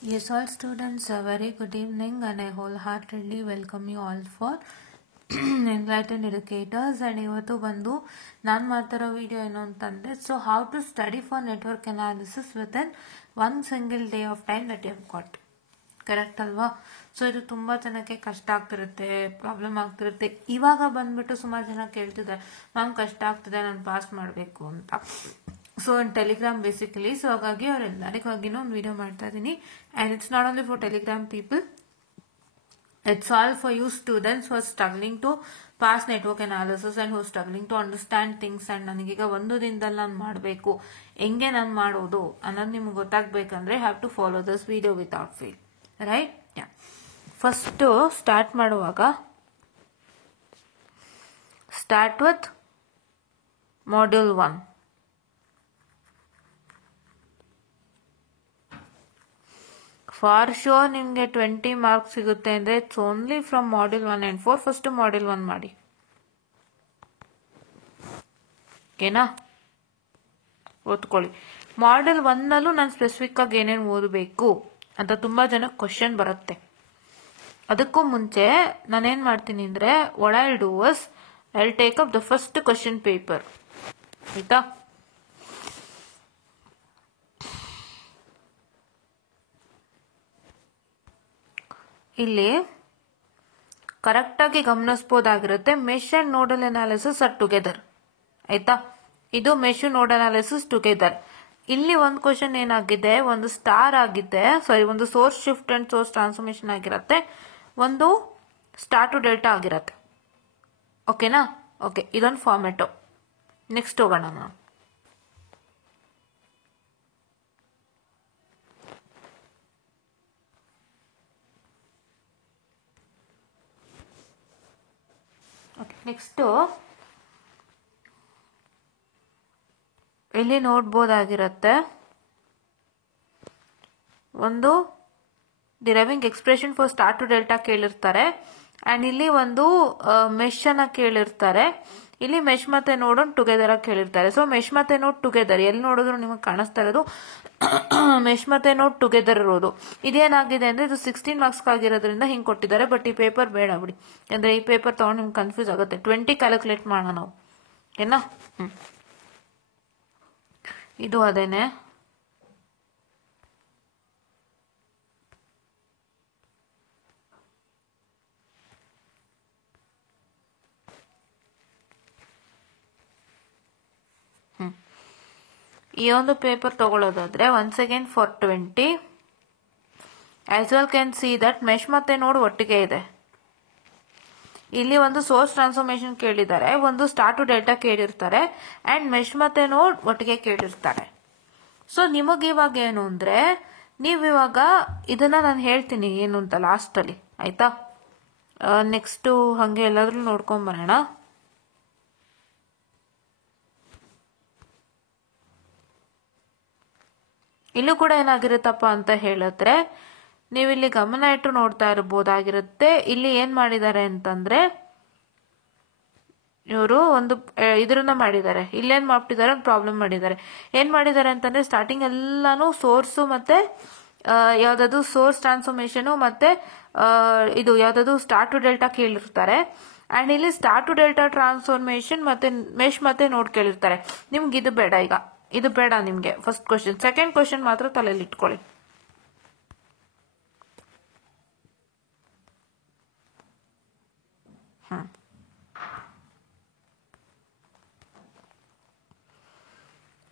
Yes, all students, a very good evening, and I wholeheartedly welcome you all for enlightened educators. And ಇವತ್ತು ಬಂದು ನಾನು ಮಾಡ್ತಿರೋ video ಏನು ಅಂತಂದರೆ, so how to study for network analysis with in 1 single day of time that you have got. Correct ಅಲ್ವಾ? ಸೊ ಇದು ತುಂಬ ಜನಕ್ಕೆ ಕಷ್ಟ ಆಗ್ತಿರುತ್ತೆ, ಪ್ರಾಬ್ಲಮ್ ಆಗ್ತಿರುತ್ತೆ. ಇವಾಗ ಬಂದ್ಬಿಟ್ಟು ಸುಮಾರು ಜನ ಕೇಳ್ತಿದ್ದಾರೆ, ಮ್ಯಾಮ್ ಕಷ್ಟ ಆಗ್ತಿದೆ, ನಾನು ಪಾಸ್ ಮಾಡಬೇಕು ಅಂತ. So in Telegram basically, so ಹಾಗಾಗಿ ಅವರೆಲ್ಲರಿಗಾಗಿನೂ ಒಂದು ವಿಡಿಯೋ ಮಾಡ್ತಾ ಇದ್ದೀನಿ. And it's not only for Telegram people, it's all for you students who are struggling to pass network analysis and who are struggling to understand things. And ನನಗೀಗ ಒಂದು ದಿನದಲ್ಲಿ ನಾನು ಮಾಡಬೇಕು, ಹೆಂಗೆ ನಾನು ಮಾಡೋದು ಅನ್ನೋದು ನಿಮ್ಗೆ ಗೊತ್ತಾಗಬೇಕಂದ್ರೆ have to follow this video without fail, right? First start ಮಾಡುವಾಗ start with module 1. For sure ನಿಮಗೆ 20 ಮಾರ್ಕ್ಸ್ ಸಿಗುತ್ತೆ ಅಂದರೆ it's only from module 1 and 4. First module 1 ಮಾಡಿ, ಓಕೆನಾ? ಓದ್ಕೊಳ್ಳಿ. ಮಾಡ್ಯೂಲ್ 1ನಲ್ಲೂ ನಾನು ಸ್ಪೆಸಿಫಿಕ್ ಆಗಿ ಏನೇನು ಓದಬೇಕು ಅಂತ ತುಂಬ ಜನ ಕ್ವಶನ್ ಬರುತ್ತೆ. ಅದಕ್ಕೂ ಮುಂಚೆ ನಾನೇನು ಮಾಡ್ತೀನಿ ಅಂದರೆ, what I will do is I will take up the first question paper, ಆಯ್ತಾ? ಇಲ್ಲಿ ಕರೆಕ್ಟಾಗಿ ಗಮನಿಸ್ಬೋದಾಗಿರುತ್ತೆ, mesh and nodal analysis are together, ಆಯ್ತಾ? ಇದು ಮೆಶ್ ನೋಡ್ ಅನಾಲಿಸಿಸ್ ಟುಗೆದರ್. ಇಲ್ಲಿ ಒಂದು ಕ್ವಶನ್ ಏನಾಗಿದೆ, ಒಂದು ಸ್ಟಾರ್ ಆಗಿದೆ, ಒಂದು source shift and source transformation ಆಗಿರುತ್ತೆ, ಒಂದು ಸ್ಟಾರ್ ಟು ಡೆಲ್ಟಾ ಆಗಿರುತ್ತೆ, ಓಕೆನಾ? ಓಕೆ, ಇದೊಂದು ಫಾರ್ಮೆಟು. ನೆಕ್ಸ್ಟ್ ಹೋಗೋಣ ನಾವು. ನೆಕ್ಸ್ಟು ಇಲ್ಲಿ ನೋಡ್ಬೋದಾಗಿರುತ್ತೆ, ಒಂದು deriving expression for star to delta ಕೇಳಿರ್ತಾರೆ, ಅಂಡ್ ಇಲ್ಲಿ ಒಂದು ಮೆಶ್ ಅನ್ನ ಕೇಳಿರ್ತಾರೆ. ಇಲ್ಲಿ ಮೆಶ್ ಮತ್ತೆ ನೋಡ್ ಟುಗೆದರ್ ಆಗಿ ಕೇಳಿರ್ತಾರೆ. ಸೊ ಮೆಶ್ ಮತ್ತೆ ನೋಡ್ ಟುಗೆದರ್ ಎಲ್ಲಿ ನೋಡಿದ್ರು ನಿಮಗೆ ಕಾಣಿಸ್ತಾ ಇರೋದು ಮೆಶ್ ಮತ್ತೆ ನೋಡ್ ಟುಗೆದರ್ ಇರೋದು. ಇದೇನಾಗಿದೆ ಅಂದ್ರೆ, ಇದು 16 ಮಾರ್ಕ್ಸ್ ಆಗಿರೋದ್ರಿಂದ ಹಿಂಗೆ ಕೊಟ್ಟಿದ್ದಾರೆ. ಬಟ್ ಈ ಪೇಪರ್ ಬೇಡ ಬಿಡಿ, ಅಂದ್ರೆ ಈ ಪೇಪರ್ ತಗೊಂಡು ನಿಮ್ಗೆ ಕನ್ಫ್ಯೂಸ್ ಆಗುತ್ತೆ. 20 ಕ್ಯಾಲ್ಕುಲೇಟ್ ಮಾಡೋಣ ನಾವು, ಏನ? ಇದು ಅದೇನೆ. ಈ ಒಂದು ಪೇಪರ್ ತಗೊಳ್ಳೋದಾದ್ರೆ once again for 20 as well can see that mesh ಮತ್ತೆ ನೋಡ್ ಒಟ್ಟಿಗೆ ಇದೆ. ಇಲ್ಲಿ ಒಂದು ಸೋರ್ಸ್ ಟ್ರಾನ್ಸ್ಫಾರ್ಮೇಶನ್ ಕೇಳಿದ್ದಾರೆ, ಒಂದು ಸ್ಟಾರ್ ಟು ಡೆಲ್ಟಾ ಕೇಳಿರ್ತಾರೆ, ಅಂಡ್ ಮೆಶ್ ಮತ್ತೆ ನೋಡ್ ಒಟ್ಟಿಗೆ ಕೇಳಿರ್ತಾರೆ. ಸೊ ನಿಮಗೆ ಇವಾಗ ಏನು ಅಂದ್ರೆ, ನೀವಿವಾಗ ಇದನ್ನ ನಾನು ಹೇಳ್ತೀನಿ ಏನು ಅಂತ ಲಾಸ್ಟ್ ಅಲ್ಲಿ, ಆಯ್ತಾ? ನೆಕ್ಸ್ಟ್ ಹಂಗೆ ಎಲ್ಲಾದ್ರೂ ನೋಡ್ಕೊಂಡ್ ಬರೋಣ. ಇಲ್ಲೂ ಕೂಡ ಏನಾಗಿರುತ್ತಪ್ಪ ಅಂತ ಹೇಳಿದ್ರೆ, ನೀವಿಲ್ಲಿ ಗಮನ ಇಟ್ಟು ನೋಡ್ತಾ ಇರಬಹುದಾಗಿರುತ್ತೆ. ಇಲ್ಲಿ ಏನ್ ಮಾಡಿದ್ದಾರೆ ಅಂತಂದ್ರೆ, ಇವರು ಒಂದು ಇದ್ರನ್ನ ಮಾಡಿದ್ದಾರೆ. ಇಲ್ಲೇನ್ ಮಾಡ್ತಿದ್ದಾರೆ, ಒಂದು ಪ್ರಾಬ್ಲಮ್ ಮಾಡಿದ್ದಾರೆ. ಏನ್ ಮಾಡಿದ್ದಾರೆ ಅಂತಂದ್ರೆ, ಸ್ಟಾರ್ಟಿಂಗ್ ಎಲ್ಲಾನು ಸೋರ್ಸ್ ಮತ್ತೆ ಯಾವ್ದಾದ್ರು ಸೋರ್ಸ್ ಟ್ರಾನ್ಸ್ಫಾರ್ಮೇಶನ್ ಮತ್ತೆ ಇದು ಯಾವ್ದಾದ್ರು ಸ್ಟಾರ್ ಟು ಡೆಲ್ಟಾ ಕೇಳಿರ್ತಾರೆ, ಅಂಡ್ ಇಲ್ಲಿ ಸ್ಟಾರ್ ಟು ಡೆಲ್ಟಾ ಟ್ರಾನ್ಸ್ಫಾರ್ಮೇಶನ್ ಮತ್ತೆ ಮೆಶ್ ಮತ್ತೆ ನೋಡ್ ಕೇಳಿರ್ತಾರೆ. ನಿಮ್ಗೆ ಇದು ಬೇಡ, ಈಗ ಇದು ಬೇಡ ನಿಮ್ಗೆ. ಫಸ್ಟ್ ಕ್ವಶನ್, ಸೆಕೆಂಡ್ ಕ್ವಶನ್ ಮಾತ್ರ ತಲೆಯಲ್ಲಿ ಇಟ್ಕೊಳ್ಳಿ.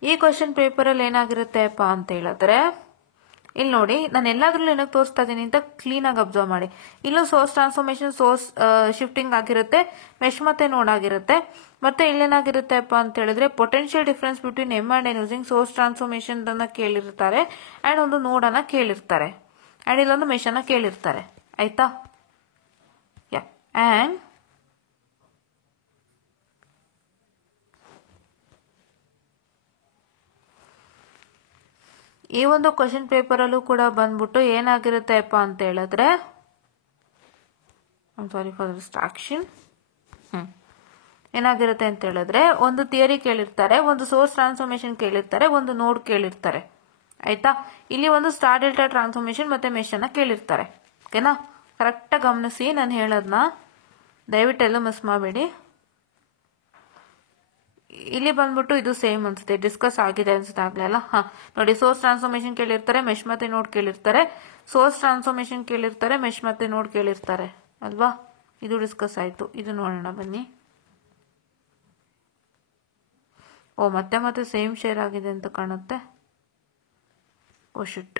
ಈ ಕ್ವಶನ್ ಪೇಪರ್ ಅಲ್ಲಿ ಏನಾಗಿರುತ್ತೆಪ್ಪ ಅಂತ ಹೇಳಿದ್ರೆ, ಇಲ್ಲಿ ನೋಡಿ, ನಾನು ಎಲ್ಲಾದ್ರಲ್ಲೂ ಏನಕ್ಕೆ ತೋರಿಸ್ತಾ ಇದೀನಿ ಅಂತ ಕ್ಲೀನ್ ಆಗಿ ಅಬ್ಸರ್ವ್ ಮಾಡಿ. ಇಲ್ಲೂ ಸೋರ್ಸ್ ಟ್ರಾನ್ಸ್ಫಾರ್ಮೇಶನ್, ಸೋರ್ಸ್ ಶಿಫ್ಟಿಂಗ್ ಆಗಿರುತ್ತೆ, ಮೆಶ್ ಮತ್ತೆ ನೋಡ್ ಆಗಿರುತ್ತೆ. ಮತ್ತೆ ಇಲ್ಲೇನಾಗಿರುತ್ತೆಪ್ಪ ಅಂತ ಹೇಳಿದ್ರೆ, potential difference between M and N using source transformation ಅನ್ನ ಕೇಳಿರ್ತಾರೆ, ಅಂಡ್ ಒಂದು ನೋಡ್ ಅನ್ನ ಕೇಳಿರ್ತಾರೆ, ಅಂಡ್ ಇಲ್ಲೊಂದು ಮೆಶ್ ಅನ್ನ ಕೇಳಿರ್ತಾರೆ, ಆಯ್ತಾ? ಅಂಡ್ ಈ ಒಂದು ಕ್ವಶನ್ ಪೇಪರ್ ಅಲ್ಲೂ ಕೂಡ ಬಂದ್ಬಿಟ್ಟು ಏನಾಗಿರುತ್ತೆಪ್ಪ ಅಂತ ಹೇಳಿದ್ರೆ, ಸಾರಿ ಫಾರ್ ಡಿಸ್ಟ್ರಾಕ್ಷನ್, ಏನಾಗಿರುತ್ತೆ ಅಂತ ಹೇಳಿದ್ರೆ, ಒಂದು ಥಿಯರಿ ಕೇಳಿರ್ತಾರೆ, ಒಂದು ಸೋರ್ಸ್ ಟ್ರಾನ್ಸ್ಫಾರ್ಮೇಶನ್ ಕೇಳಿರ್ತಾರೆ, ಒಂದು ನೋಡ್ ಕೇಳಿರ್ತಾರೆ, ಆಯ್ತಾ. ಇಲ್ಲಿ ಒಂದು ಸ್ಟಾರ್ ಡೆಲ್ಟಾ ಟ್ರಾನ್ಸ್ಫಾರ್ಮೇಶನ್ ಮತ್ತೆ ಮೆಶ್ ಅನ್ನ ಕೇಳಿರ್ತಾರೆ. ಓಕೆನಾ, ಕರೆಕ್ಟಾಗಿ ಗಮನಿಸಿ ನಾನು ಹೇಳೋದನ್ನ, ದಯವಿಟ್ಟೆಲ್ಲೂ ಮಿಸ್ ಮಾಡಬೇಡಿ. ಇಲ್ಲಿ ಬಂದ್ಬಿಟ್ಟು ಇದು ಸೇಮ್ ಅನ್ಸುತ್ತೆ, ಡಿಸ್ಕಸ್ ಆಗಿದೆ ಅನ್ಸುತ್ತೆ ಆಗ್ಲೆಲ್ಲ. ನೋಡಿ, ಸೋರ್ಸ್ ಟ್ರಾನ್ಸ್ಫಾರ್ಮೇಶನ್ ಕೇಳಿರ್ತಾರೆ, ಮೆಶ್ ಮತ್ತೆ ನೋಡ್ ಕೇಳಿರ್ತಾರೆ, ಸೋರ್ಸ್ ಟ್ರಾನ್ಸ್ಫಾರ್ಮೇಶನ್ ಕೇಳಿರ್ತಾರೆ, ಮೆಶ್ ಮತ್ತೆ ನೋಡ್ ಕೇಳಿರ್ತಾರೆ ಅಲ್ವಾ. ಇದು ಡಿಸ್ಕಸ್ ಆಯ್ತು. ಇದು ನೋಡೋಣ ಬನ್ನಿ. ಮತ್ತೆ ಮತ್ತೆ ಸೇಮ್ ಶೇರ್ ಆಗಿದೆ ಅಂತ ಕಾಣುತ್ತೆ. ಓ ಶಿಟ್.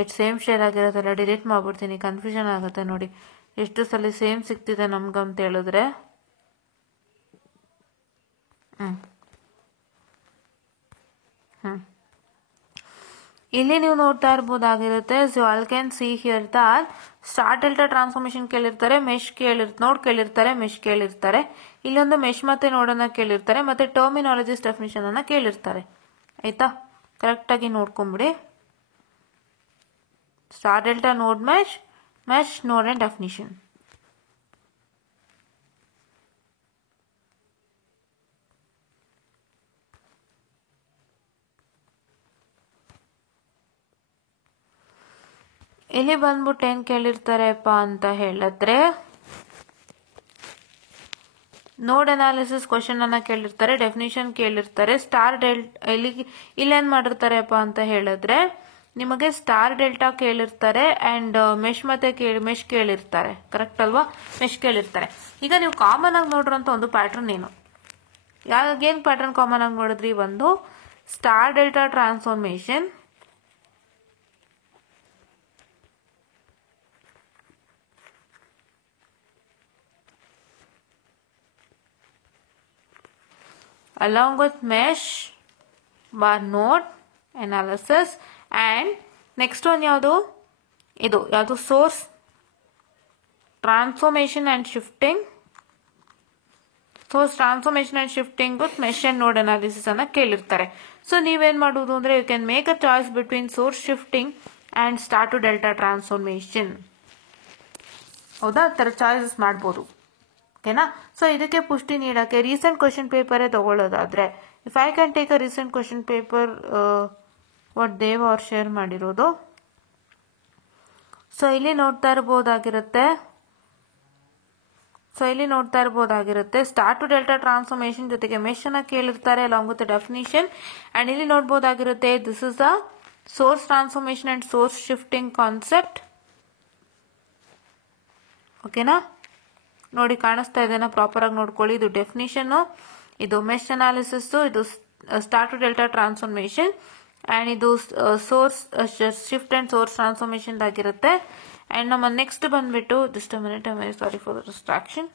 ಎಷ್ಟು ಸೇಮ್ ಶೇರ್ ಆಗಿರೋದಲ್ಲ, ಡಿಲೀಟ್ ಮಾಡ್ಬಿಡ್ತೀನಿ, ಕನ್ಫ್ಯೂಷನ್ ಆಗುತ್ತೆ ನೋಡಿ. ಎಷ್ಟು ಸಲ ಸೇಮ್ ಸಿಗ್ತಿದೆ ನಮ್ಗಂತ ಹೇಳಿದ್ರೆ. ಇಲ್ಲಿ ನೀವು ನೋಡ್ತಾ ಇರ್ಬೋದಾಗಿರುತ್ತೆ. So all can see here that star delta transformation ಕೇಳಿರ್ತಾರೆ, ಮೆಶ್ ನೋಡ್ ಕೇಳಿರ್ತಾರೆ, ಮೆಶ್ ಕೇಳಿರ್ತಾರೆ. ಇಲ್ಲೊಂದು ಮೆಶ್ ಮತ್ತೆ ನೋಡನ್ನ ಕೇಳಿರ್ತಾರೆ, ಮತ್ತೆ ಟರ್ಮಿನಾಲಜಿಸ್ ಡೆಫಿನಿಷನ್ ಅನ್ನ ಕೇಳಿರ್ತಾರೆ. ಆಯ್ತಾ, ಕರೆಕ್ಟ್ ಆಗಿ ನೋಡ್ಕೊಂಬಿಡಿ. ಸ್ಟಾರ್ ಡೆಲ್ಟಾ ನೋಡ್ ಮೆಶ್, ಮೆಶ್ ನೋಡ್ ಅಂಡ್ ಡೆಫಿನಿಷನ್. ಇಲ್ಲಿ ಬಂದ್ಬಿಟ್ಟು ಏನ್ ಕೇಳಿರ್ತಾರೆಪ್ಪ ಅಂತ ಹೇಳಿದ್ರೆ, ನೋಡ್ ಅನಾಲಿಸಿಸ್ ಕ್ವಶನ್ ಅನ್ನ ಕೇಳಿರ್ತಾರೆ, ಡೆಫಿನಿಷನ್ ಕೇಳಿರ್ತಾರೆ, ಸ್ಟಾರ್ ಡೆಲ್ಟಾ ಇಲ್ಲೇನ್ ಮಾಡಿರ್ತಾರೆಪ್ಪ ಅಂತ ಹೇಳಿದ್ರೆ ನಿಮಗೆ ಸ್ಟಾರ್ ಡೆಲ್ಟಾ ಕೇಳಿರ್ತಾರೆ ಅಂಡ್ ಮೆಶ್ ಮತ್ತೆ ಮೆಶ್ ಕೇಳಿರ್ತಾರೆ. ಕರೆಕ್ಟ್ ಅಲ್ವಾ, ಮೆಶ್ ಕೇಳಿರ್ತಾರೆ. ಈಗ ನೀವು ಕಾಮನ್ ಆಗಿ ನೋಡಿರೋಂಥ ಒಂದು ಪ್ಯಾಟರ್ನ್ ಏನು, ಏನ್ ಪ್ಯಾಟರ್ನ್ ಕಾಮನ್ ಆಗಿ ನೋಡಿದ್ರಿ, ಒಂದು star delta transformation, along with mesh bar node analysis, and next one ಯಾವುದು source transformation and shifting, source transformation and shifting with mesh and node analysis ಅನ್ನ ಕೇಳಿರ್ತಾರೆ. ಸೊ ನೀವೇನ್ ಮಾಡುವುದು ಅಂದ್ರೆ, you can make a choice between source shifting and star to delta transformation. ಹೌದಾ, ತರ choices ಮಾಡ್ಬೋದು. ಓಕೆನಾ. So ಇದಕ್ಕೆ ಪುಷ್ಟಿ ನೀಡಕ್ಕೆ ರೀಸೆಂಟ್ ಕ್ವಶನ್ ಪೇಪರೇ ತಗೊಳ್ಳೋದಾದ್ರೆ, if I can take a recent question paper what Dev ಅವ್ರು ಶೇರ್ ಮಾಡಿರೋದು. ಸೊ ಇಲ್ಲಿ ನೋಡ್ತಾ ಇರ್ಬೋದಾಗಿರುತ್ತೆ ಸ್ಟಾರ್ ಟು ಡೆಲ್ಟಾ ಟ್ರಾನ್ಸ್ಫಾರ್ಮೇಶನ್ ಜೊತೆಗೆ ಮೆಶ್ ಅನ್ನ ಕೇಳಿರ್ತಾರೆ ಅಲಾಂಗ್ ವಿತ್ ಡೆಫಿನಿಷನ್. ಅಂಡ್ ಇಲ್ಲಿ ನೋಡ್ಬೋದಾಗಿರುತ್ತೆ this is the source transformation and source shifting concept. ಓಕೆನಾ, ನೋಡಿ ಕಾಣಿಸ್ತಾ ಇದೆನಾ, ಪ್ರಾಪರ್ ಆಗಿ ನೋಡ್ಕೊಳ್ಳಿ. ಇದು ಡೆಫಿನಿಷನ್, ಇದು ಮೆಶ್ ಅನಾಲಿಸಿಸ್, ಇದು star to delta transformation, and ಇದು source shift and source transformation ಆಗಿರುತ್ತೆ. ಅಂಡ್ ನಮ್ಮ ನೆಕ್ಸ್ಟ್ ಬಂದ್ಬಿಟ್ಟು just minute, I very sorry for the distraction.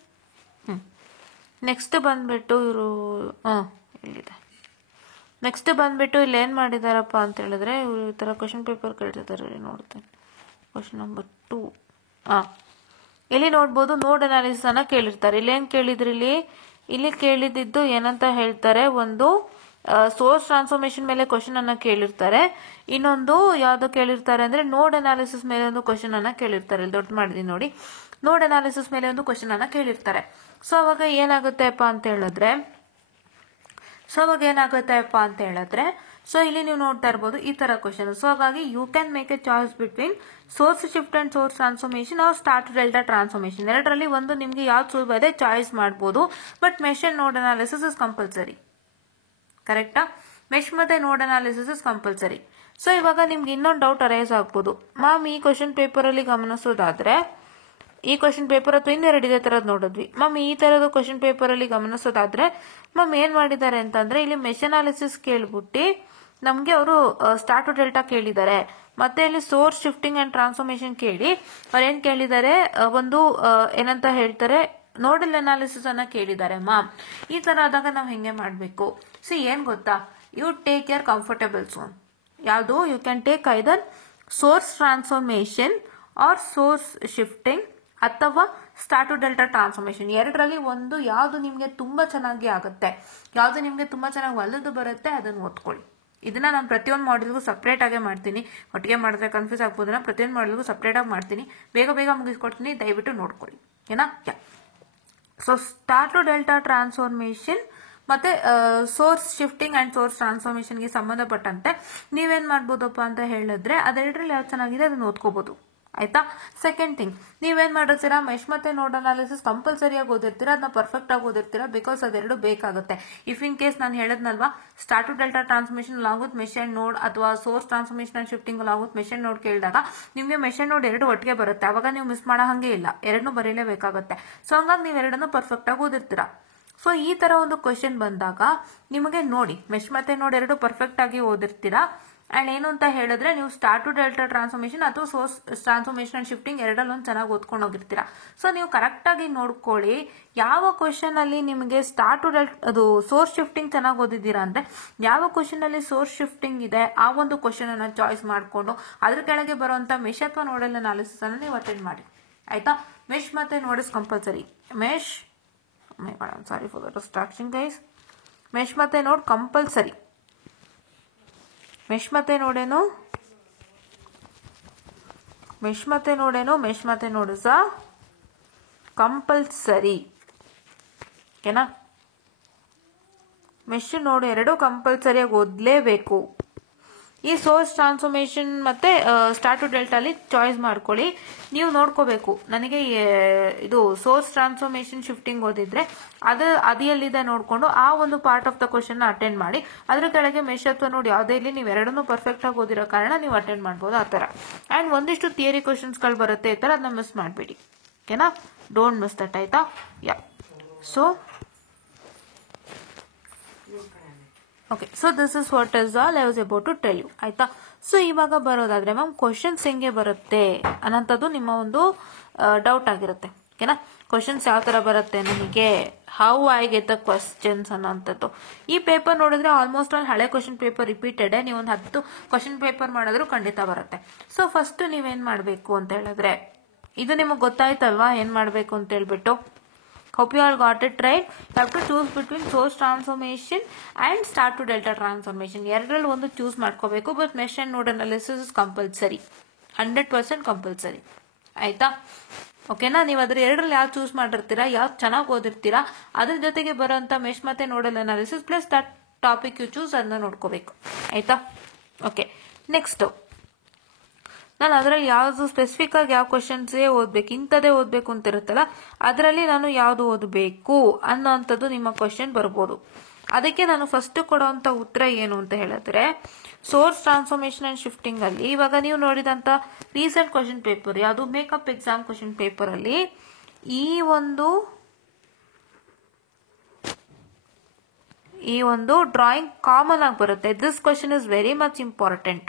Next ಬಂದ್ಬಿಟ್ಟು ಇವರು ಇಲ್ಲಿದೆ. ನೆಕ್ಸ್ಟ್ ಬಂದ್ಬಿಟ್ಟು ಇಲ್ಲಿ ಏನ್ ಮಾಡಿದಾರಪ್ಪ ಅಂತ ಹೇಳಿದ್ರೆ, ಇವರು ಈ ತರ ಕ್ವಶನ್ ಪೇಪರ್ ಕೇಳ್ತಿದ್ದಾರೆ. ನೋಡ್ತೇನೆ ಕ್ವಶನ್ ನಂಬರ್ 2. ಇಲ್ಲಿ ನೋಡ್ಬೋದು ನೋಡ್ ಅನಾಲಿಸಿಸ್ ಅನ್ನ ಕೇಳಿರ್ತಾರೆ. ಇಲ್ಲಿ ಏನ್ ಕೇಳಿದ್ರಿ, ಇಲ್ಲಿ ಕೇಳಿದ್ದು ಏನಂತ ಹೇಳ್ತಾರೆ, ಒಂದು ಸೋರ್ಸ್ ಟ್ರಾನ್ಸ್ಫಾರ್ಮೇಶನ್ ಮೇಲೆ ಕ್ವಶನ್ ಅನ್ನ ಕೇಳಿರ್ತಾರೆ, ಇನ್ನೊಂದು ಯಾವ್ದು ಕೇಳಿರ್ತಾರೆ ಅಂದ್ರೆ ನೋಡ್ ಅನಾಲಿಸಿಸ್ ಮೇಲೆ ಒಂದು ಕ್ವಶನ್ ಅನ್ನ ಕೇಳಿರ್ತಾರೆ. ಇಲ್ಲಿ ದೊಡ್ಡ ಮಾಡಿದೀನಿ ನೋಡಿ, ನೋಡ್ ಅನಾಲಿಸಿಸ್ ಮೇಲೆ ಒಂದು ಕ್ವಶನ್ ಅನ್ನ ಕೇಳಿರ್ತಾರೆ. ಸೊ ಅವಾಗ ಏನಾಗುತ್ತೆಪ್ಪ ಅಂತ ಹೇಳಿದ್ರೆ, ಸೊ ಇಲ್ಲಿ ನೀವು ನೋಡ್ತಾ ಇರ್ಬೋದು ಈ ತರ ಕ್ವಶನ್. ಸೊ ಹಾಗಾಗಿ you can make a choice between source shift and source transformation or star to delta transformation. ಎರಡರಲ್ಲಿ ಒಂದು ನಿಮ್ಗೆ ಯಾವ್ದು ಸುಲಭ ಇದೆ ಚಾಯ್ಸ್ ಮಾಡಬಹುದು. But mesh and node analysis is compulsory. ಕರೆಕ್ಟಾ, ಮೆಶ್ ಮತ್ತೆ node analysis is compulsory. So ಇವಾಗ ನಿಮ್ಗೆ ಇನ್ನೊಂದು ಡೌಟ್ ಅರೈಸ್ ಆಗ್ಬೋದು, ಮ್ಯಾಮ್ ಈ ಕ್ವಶನ್ ಪೇಪರ್ ಅಲ್ಲಿ ಗಮನಿಸೋದಾದ್ರೆ, ಈ ಕ್ವಶನ್ ಪೇಪರ್ ಅಥವಾ ಇನ್ನೆರಡು ಇದೇ ತರದ್ ನೋಡಿದ್ವಿ ಮ್ಯಾಮ್, ಈ ತರದ ಕ್ವಶನ್ ಪೇಪರ್ ಅಲ್ಲಿ ಗಮನಿಸೋದಾದ್ರೆ ಮ್ಯಾಮ್ ಏನ್ ಮಾಡಿದ್ದಾರೆ ಅಂತಂದ್ರೆ, ಇಲ್ಲಿ ಮೆಶ್ ಅನಾಲಿಸಿಸ್ ಕೇಳ್ಬಿಟ್ಟು ನಮ್ಗೆ ಅವರು ಸ್ಟಾರ್ ಟು ಡೆಲ್ಟಾ ಕೇಳಿದ್ದಾರೆ, ಮತ್ತೆ ಇಲ್ಲಿ ಸೋರ್ಸ್ ಶಿಫ್ಟಿಂಗ್ ಅಂಡ್ ಟ್ರಾನ್ಸ್ಫಾರ್ಮೇಶನ್ ಕೇಳಿ ಅವ್ರು ಏನ್ ಕೇಳಿದ್ದಾರೆ, ಒಂದು ಏನಂತ ಹೇಳ್ತಾರೆ ನೋಡಲ್ ಅನಾಲಿಸಿಸ್ ಅನ್ನ ಕೇಳಿದ್ದಾರೆ ಮ್ಯಾಮ್. ಈ ತರ ಆದಾಗ ನಾವು ಹೆಂಗೆ ಮಾಡ್ಬೇಕು, ಏನ್ ಗೊತ್ತಾ, you take your comfortable zone. ಯಾವುದು, you can take either source transformation or source shifting ಅಥವಾ ಸ್ಟಾರ್ ಟು ಡೆಲ್ಟಾ ಟ್ರಾನ್ಸ್ಫಾರ್ಮೇಶನ್. ಎರಡರಲ್ಲಿ ಒಂದು ಯಾವ್ದು ನಿಮ್ಗೆ ತುಂಬಾ ಚೆನ್ನಾಗಿ ಆಗುತ್ತೆ, ಯಾವ್ದು ನಿಮ್ಗೆ ತುಂಬಾ ಚೆನ್ನಾಗಿ ಒಲಿದು ಬರುತ್ತೆ ಅದನ್ನ ಓದ್ಕೊಳ್ಳಿ. ಇದನ್ನ ನಾನು ಪ್ರತಿಯೊಂದು ಮಾಡೆಲ್ಗೂ ಸಪ್ರೇಟ್ ಆಗೇ ಮಾಡ್ತೀನಿ. ಒಟ್ಟಿಗೆ ಮಾಡಿದ್ರೆ ಕನ್ಫ್ಯೂಸ್ ಆಗ್ಬೋದನ್ನ. ಪ್ರತಿಯೊಂದು ಮಾಡೆಲ್ಗೂ ಸಪ್ರೇಟ್ ಆಗಿ ಮಾಡ್ತೀನಿ. ಬೇಗ ಬೇಗ ಮುಗಿಸ್ಕೊಡ್ತೀನಿ, ದಯವಿಟ್ಟು ನೋಡ್ಕೊಳ್ಳಿ. ಓಕೆನಾ? So star to delta transformation ಮತ್ತೆ ಸೋರ್ಸ್ ಶಿಫ್ಟಿಂಗ್ ಅಂಡ್ ಸೋರ್ಸ್ ಟ್ರಾನ್ಸ್ಫಾರ್ಮೇಶನ್ಗೆ ಸಂಬಂಧಪಟ್ಟಂತೆ ನೀವೇನ್ ಮಾಡ್ಬೋದಪ್ಪ ಅಂತ ಹೇಳಿದ್ರೆ ಅದೆರಡರಲ್ಲಿ ಯಾವ್ದು ಚೆನ್ನಾಗಿದೆ ಅದನ್ನ ಓದ್ಕೋಬಹುದು. ಆಯ್ತಾ? ಸೆಕೆಂಡ್ ಥಿಂಗ್, ನೀವೇನ್ ಮಾಡಿರ್ತೀರಾ, ಮೆಶ್ ಮತ್ತೆ ನೋಡ್ ಅನಾಲಿಸಿಸ್ ಕಂಪಲ್ಸರಿಯಾಗಿ ಓದಿರ್ತೀರಾ, ಅದನ್ನ ಪರ್ಫೆಕ್ಟ್ ಆಗಿ ಓದಿರ್ತೀರಾ. ಬಿಕಾಸ್ ಅದೆರಡು ಬೇಕಾಗುತ್ತೆ. ಇಫ್ ಇನ್ ಕೇಸ್ ನಾನು ಹೇಳದ್ನಲ್ವಾ, star to delta transformation along with mesh and node ಅಥವಾ source transformation and shifting along with mesh and node ಕೇಳಿದಾಗ ನಿಮ್ಗೆ ಮೆಶ್ ಅಂಡ್ ನೋಡ್ ಎರಡು ಒಟ್ಟಿಗೆ ಬರುತ್ತೆ. ಅವಾಗ ನೀವು ಮಿಸ್ ಮಾಡೋ ಹಂಗೆ ಇಲ್ಲ, ಎರಡನ್ನೂ ಬರೀಲೇಬೇಕಾಗುತ್ತೆ. ಸೊ ಹಂಗಾಗಿ ನೀವು ಎರಡನ್ನೂ ಪರ್ಫೆಕ್ಟ್ ಆಗಿ ಓದಿರ್ತೀರಾ. ಸೊ ಈ ತರ ಒಂದು ಕ್ವಶನ್ ಬಂದಾಗ ನಿಮಗೆ ನೋಡಿ, ಮೆಶ್ ಮತ್ತೆ ನೋಡ್ ಎರಡು ಪರ್ಫೆಕ್ಟ್ ಆಗಿ ಓದಿರ್ತೀರಾ. ಅಂಡ್ ಏನು ಅಂತ ಹೇಳಿದ್ರೆ ನೀವು ಸ್ಟಾರ್ ಟು ಡೆಲ್ಟಾ ಟ್ರಾನ್ಸ್ಫಾರ್ಮೇಶನ್ ಅಥವಾ ಸೋರ್ಸ್ ಟ್ರಾನ್ಸ್ಫಾರ್ಮೇಶನ್ ಅಂಡ್ ಶಿಫ್ಟಿಂಗ್ ಎರಡಲ್ಲಿ ಒಂದು ಚೆನ್ನಾಗಿ ಓದ್ಕೊಂಡು ಹೋಗಿರ್ತೀರಾ. ಸೊ ನೀವು ಕರೆಕ್ಟ್ ಆಗಿ ನೋಡ್ಕೊಳ್ಳಿ, ಯಾವ ಕ್ವಶನ್ ಅಲ್ಲಿ ನಿಮಗೆ ಸ್ಟಾರ್ ಟು ಡೆಲ್ಟಾ ಅದು ಸೋರ್ಸ್ ಶಿಫ್ಟಿಂಗ್ ಚೆನ್ನಾಗಿ ಓದಿದ್ದೀರಾ ಅಂದ್ರೆ ಯಾವ ಕ್ವಶನ್ ಅಲ್ಲಿ ಸೋರ್ಸ್ ಶಿಫ್ಟಿಂಗ್ ಇದೆ ಆ ಒಂದು ಕ್ವಶನ್ ಅನ್ನ ಚಾಯ್ಸ್ ಮಾಡ್ಕೊಂಡು ಅದ್ರ ಕೆಳಗೆ ಬರುವಂತ ಮೆಶ್ ಅಥವಾ ನೋಡಲ್ ಅನಾಲಿಸಿಸ್ ಅನ್ನ ನೀವು ಅಟೆಂಡ್ ಮಾಡಿ. ಆಯ್ತಾ? ಮೆಶ್ ಮತ್ತೆ nodes compulsory. Mesh sorry for the distraction guys. Mesh ಮತ್ತೆ ನೋಡ್ ಕಂಪಲ್ಸರಿ. ಮೆಶ್ ಮತ್ತೆ ನೋಡೇನು ಮೆಶ್ ಮತ್ತೆ ನೋಡ್ ಇಸ್ ಕಂಪಲ್ಸರಿ. ಓಕೆನಾ? ಮೆಶ್ ನೋಡು ಎರಡು ಕಂಪಲ್ಸರಿಯಾಗಿ ಓದ್ಲೇಬೇಕು. ಈ ಸೋರ್ಸ್ ಟ್ರಾನ್ಸ್ಫಾರ್ಮೇಶನ್ ಮತ್ತೆ ಸ್ಟಾರ್ ಟು ಡೆಲ್ಟಾ ಅಲ್ಲಿ ಚಾಯ್ಸ್ ಮಾಡ್ಕೊಳ್ಳಿ. ನೀವು ನೋಡ್ಕೋಬೇಕು, ನನಗೆ ಇದು ಸೋರ್ಸ್ ಟ್ರಾನ್ಸ್ಫಾರ್ಮೇಶನ್ ಶಿಫ್ಟಿಂಗ್ ಓದಿದ್ರೆ ಅದು ಎಲ್ಲಿದೆ ನೋಡ್ಕೊಂಡು ಆ ಒಂದು part of the question attend ಮಾಡಿ. ಅದ್ರ ಕೆಳಗೆ ಮೆಶ್ ಅಥವಾ ನೋಡಿ ಯಾವುದೇ ಇಲ್ಲಿ ನೀವು ಎರಡನ್ನೂ ಪರ್ಫೆಕ್ಟ್ ಆಗಿ ಓದಿರೋ ಕಾರಣ ನೀವು ಅಟೆಂಡ್ ಮಾಡ್ಬೋದು. ಆ ತರ. ಅಂಡ್ ಒಂದಿಷ್ಟು ಥಿಯರಿ ಕ್ವಶನ್ಸ್ ಗಳು ಬರುತ್ತೆ ಈ ತರ, ಅದನ್ನ ಮಿಸ್ ಮಾಡಬೇಡಿ. ಓಕೆನಾ? Don't miss that. ಆಯ್ತಾ? Yeah. So okay, so this is what is all I was about to tell you. ಆಯ್ತಾ? ಸೊ ಇವಾಗ ಬರೋದಾದ್ರೆ ಮ್ಯಾಮ್ ಕ್ವಶನ್ಸ್ ಹೆಂಗೆ ಬರುತ್ತೆ ಅನ್ನೋಂಥದ್ದು ನಿಮ್ಮ ಒಂದು ಡೌಟ್ ಆಗಿರುತ್ತೆ. ಓಕೆನಾ? ಕ್ವಶನ್ಸ್ ಯಾವ ತರ ಬರುತ್ತೆ ನನಗೆ, how I get the questions ಅನ್ನೋಂಥದ್ದು. ಈ ಪೇಪರ್ ನೋಡಿದ್ರೆ ಆಲ್ಮೋಸ್ಟ್ ಆಲ್ ಹಳೆ ಕ್ವಶನ್ ಪೇಪರ್ ರಿಪೀಟೆಡ್. ನೀವು ಒಂದು 10 ಕ್ವಶನ್ ಪೇಪರ್ ಮಾಡಿದ್ರು ಖಂಡಿತ ಬರುತ್ತೆ. ಸೊ ಫಸ್ಟ್ ನೀವೇನ್ ಮಾಡ್ಬೇಕು ಅಂತ ಹೇಳಿದ್ರೆ, ಇದು ನಿಮಗೆ ಗೊತ್ತಾಯ್ತಲ್ವಾ ಏನ್ ಮಾಡ್ಬೇಕು ಅಂತ ಹೇಳ್ಬಿಟ್ಟು. Hope you all got it right. You have to choose between source transformation and start to delta transformation. ಎರಡರಲ್ಲಿ ಒಂದು ಚೂಸ್ ಮಾಡ್ಕೋಬೇಕು. But mesh and node analysis is compulsory, 100% compulsory. ಆಯ್ತಾ? ಓಕೆನಾ? ನೀವು ಅದ್ರ ಎರಡರಲ್ಲಿ ಯಾವ್ದು ಚೂಸ್ ಮಾಡಿರ್ತೀರಾ, ಯಾವ್ದು ಚೆನ್ನಾಗಿ ಓದಿರ್ತೀರಾ, ಅದ್ರ ಜೊತೆಗೆ ಬರೋಂಥ ಮೆಶ್ ಮತ್ತೆ nodal analysis plus that topic you choose ಅದನ್ನ ನೋಡ್ಕೋಬೇಕು. ಆಯ್ತಾ? ಓಕೆ, ನೆಕ್ಸ್ಟ್ ನಾನು ಅದರಲ್ಲಿ ಯಾವ್ದು ಸ್ಪೆಸಿಫಿಕ್ ಆಗಿ ಯಾವ ಕ್ವಶನ್ಸ್ ಓದ್ಬೇಕು, ಇಂಥದೇ ಓದ್ಬೇಕು ಅಂತ ಇರುತ್ತಲ್ಲ, ಅದರಲ್ಲಿ ನಾನು ಯಾವ್ದು ಓದಬೇಕು ಅನ್ನೋಂಥದ್ದು ನಿಮ್ಮ ಕ್ವಶನ್ ಬರ್ಬೋದು. ಅದಕ್ಕೆ ನಾನು ಫಸ್ಟ್ ಕೊಡುವಂತ ಉತ್ತರ ಏನು ಅಂತ ಹೇಳಿದ್ರೆ, ಸೋರ್ಸ್ ಟ್ರಾನ್ಸ್ಫಾರ್ಮೇಶನ್ ಅಂಡ್ ಶಿಫ್ಟಿಂಗ್ ಅಲ್ಲಿ ಇವಾಗ ನೀವು ನೋಡಿದಂತ ರೀಸೆಂಟ್ ಕ್ವಶನ್ ಪೇಪರ್ ಯಾವುದು, ಮೇಕಪ್ ಎಕ್ಸಾಮ್ ಕ್ವಶನ್ ಪೇಪರ್ ಅಲ್ಲಿ ಈ ಒಂದು ಡ್ರಾಯಿಂಗ್ ಕಾಮನ್ ಆಗಿ ಬರುತ್ತೆ. This question is very much important.